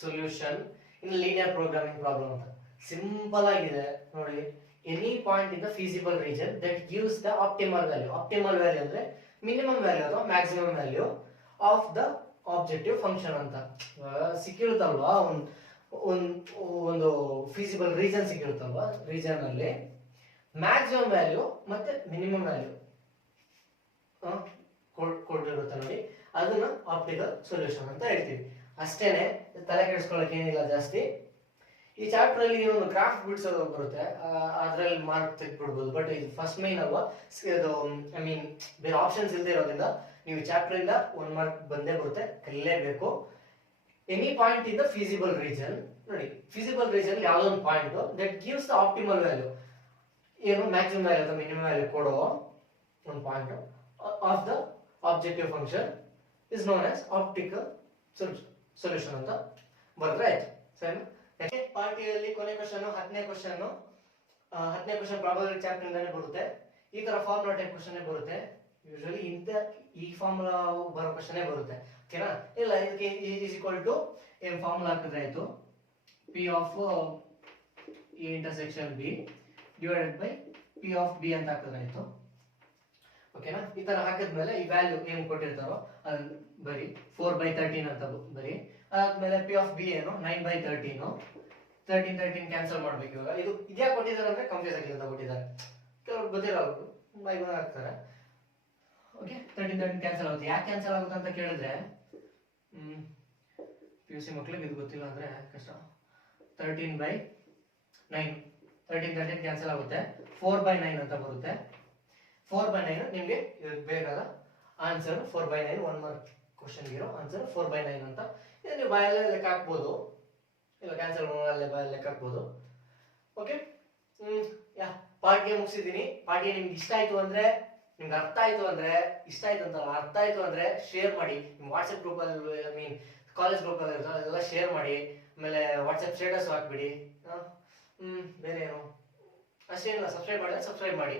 ಸೊಲ್ಯೂಷನ್ ಇನ್ ಲೀನಿಯರ್ ಪ್ರೋಗ್ರಾಮಿಂಗ್ ಪ್ರಾಬ್ಲಮ್ ಅಂತ. ಸಿಂಪಲ್ ಆಗಿದೆ ನೋಡಿ. Any point in the feasible region that gives the optimal value. Optimal value ಅಂದ್ರೆ ಮಿನಿಮಮ್ ವ್ಯಾಲ್ಯೂ ಅಥವಾ maximum value of the objective function ಅಂತ ಸಿಕ್ಕಿರುತ್ತಲ್ವಾ. ಒಂದು ಫೀಸಿಬಲ್ ರೀಜನ್ ಸಿಕ್ಕಿರುತ್ತಲ್ವಾ, ರೀಜನ್ ಅಲ್ಲಿ maximum value ಮತ್ತೆ minimum value ಕೊಟ್ಟಿರುತ್ತೆ ನೋಡಿ, ಅದನ್ನ ಆಪ್ಟಿಕಲ್ ಸೊಲ್ಯೂಷನ್ ಅಂತ ಹೇಳ್ತೀವಿ. ಅಷ್ಟೇನೆ, ತಲೆ ಕೆಡಿಸ್ಕೊಳ್ಳೋಕೆ ಏನಿಲ್ಲ ಜಾಸ್ತಿ. ಈ ಚಾಪ್ಟರ್ ಅಲ್ಲಿ ಒಂದು ಕ್ರಾಫ್ಟ್ ಬಿಡ್ಸೋದು ಬರುತ್ತೆ, ಅದ್ರಲ್ಲಿ ಮಾರ್ಕ್ ತೆಗೆದ್ಬಿಡ್ಬೋದು. ಬಟ್ ಇದು ಫಸ್ಟ್ ಮೈನ್ ಅಲ್ವಾ, ಅದು ಐ ಮೀನ್ ಬೇರೆ ಆಪ್ಷನ್ಸ್ ಇಲ್ಲದೆ ಇರೋದ್ರಿಂದ ನೀವು ಚಾಪ್ಟರ್ ಇಂದ 1 ಮಾರ್ಕ್ ಬಂದೇ ಬರುತ್ತೆ, ಕಲಿಯಲೇಬೇಕು. Any point in the feasible region ನೋಡಿ, ಫೀಸಿಬಲ್ ರೀಜನ್ ಯಾವುದೋ ಒಂದು point that gives the optimal value, ಏನು ಮ್ಯಾಕ್ಸಿಮಮ್ ವ್ಯಾಲ್ಯೂ ಅಥವಾ ಮಿನಿಮಮ್ ವ್ಯಾಲ್ಯೂ ಕೊಡೋ ಒಂದು point of the objective function is known as optical solution ಅಂತ ಬರೆದ್ರೆ ಆಯ್ತು. ಸರಿ, ಪಾರ್ಟಿಯಲ್ಲಿ ಕೊನೆ ಕ್ವಶನ್ 10ನೇ ಕ್ವಶನ್. 10ನೇ ಕ್ವಶನ್ ಪ್ರಾಬಬಿಲಿಟಿ ಚಾಪ್ಟರ್ ಇಂದಾನೆ ಬರುತ್ತೆ. ಈ ತರ ಫಾರ್ಮುಲಾ ಟೈಪ್ ಕ್ವಶನ್ ಬರುತ್ತೆ. ಯೂಶುವಲಿ ಈ ಫಾರ್ಮುಲಾ ಬರೋ ಕ್ವಶನ್ ಬರುತ್ತೆ. ಓಕೆನಾ, ಇಲ್ಲ ಇದಕ್ಕೆ ಈಸ್ ಈಕ್ವಲ್ ಟು ಏನ್ ಫಾರ್ಮುಲಾ ಹಾಕಿದ್ರೆ ಆಯ್ತು, P of A intersection B divided by P of B ಅಂತ ಹಾಕಿದ್ರೆ ಆಯ್ತು. ಓಕೆನಾ, ಈ ತರ ಹಾಕಿದ್ಮೇಲೆ ಈ ವ್ಯಾಲ್ಯೂ ಏನ್ ಕೊಟ್ಟಿರ್ತಾರೋ ಅದನ್ನ ಬರಿ 4/13 ಅಂತ ಬರಿ. ಆದ್ಮೇಲೆ ಪಿ ಆಫ್ ಬಿ ಏನು 9/13, 13 ಕ್ಯಾನ್ಸಲ್ ಮಾಡ್ಬೇಕು. ಇವಾಗ ಇದು ಇದ್ಯಾಕೆ ಕೊಟ್ಟಿದ್ದಾರೆ ಅಂದ್ರೆ ಕನ್ಫ್ಯೂಸ್ ಆಗಿದೆ ಅಂತ ಕೊಟ್ಟಿದ್ದಾರೆ, ಕೆಲವರು ಗೊತ್ತಿರೋರು ಬೈಬಲ್ ಹಾಕ್ತಾರೆ. ಓಕೆ 13 ಕ್ಯಾನ್ಸಲ್ ಆಗುತ್ತೆ. ಯಾಕೆ ಕ್ಯಾನ್ಸಲ್ ಆಗುತ್ತೆ ಅಂತ ಕೇಳಿದ್ರೆ PUC ಮಕ್ಕಳಿಗೆ ಇದು ಗೊತ್ತಿಲ್ಲ ಅಂದ್ರೆ ಕಷ್ಟ. 13/9 ಕ್ಯಾನ್ಸಲ್ ಆಗುತ್ತೆ, 4/9 ಅಂತ ಬರುತ್ತೆ. 4/9 ನಿಮಗೆ ಬೇಕಾದ ಆನ್ಸರ್ 4/9. 1 ಮಾರ್ಕ್ ಕ್ವಶನ್ ಇರೋ ಆನ್ಸರ್ 4/9 ಅಂತ. ಇದು ನೀವು ಬಾಯಲ್ಲೇ ಲೆಕ್ಕ ಹಾಕ್ಬೋದು, ಇಲ್ಲ ಕ್ಯಾನ್ಸಲ್ ಮಾಡಲ್ಲೇ ಬಾಯಲ್ಲಿ ಲೆಕ್ಕ ಹಾಕ್ಬೋದು. ಓಕೆ, ಪಾರ್ಟಿಗೆ ಮುಗಿಸಿದ್ದೀನಿ. ಪಾರ್ಟಿ ನಿಮ್ಗೆ ಇಷ್ಟ ಆಯ್ತು ಅಂದ್ರೆ, ನಿಮ್ಗೆ ಅರ್ಥ ಆಯ್ತು ಅಂದ್ರೆ, ಇಷ್ಟ ಆಯ್ತು ಅಂತಲ್ಲ ಅರ್ಥ ಆಯ್ತು ಅಂದ್ರೆ ಶೇರ್ ಮಾಡಿ. ನಿಮ್ಮ ವಾಟ್ಸಪ್ ಗ್ರೂಪ್ ಅಲ್ಲಿ, ಐ ಮೀನ್ ಕಾಲೇಜ್ ಗ್ರೂಪ್ ಅಲ್ಲಿ ಇರ್ತದೆ, ಅದೆಲ್ಲ ಶೇರ್ ಮಾಡಿ. ಆಮೇಲೆ ವಾಟ್ಸಪ್ ಸ್ಟೇಟಸ್ ಹಾಕ್ಬಿಡಿ. ಬೇರೆ ಏನು ಅಷ್ಟೇನಿಲ್ಲ, ಸಬ್ಸ್ಕ್ರೈಬ್ ಮಾಡಿ.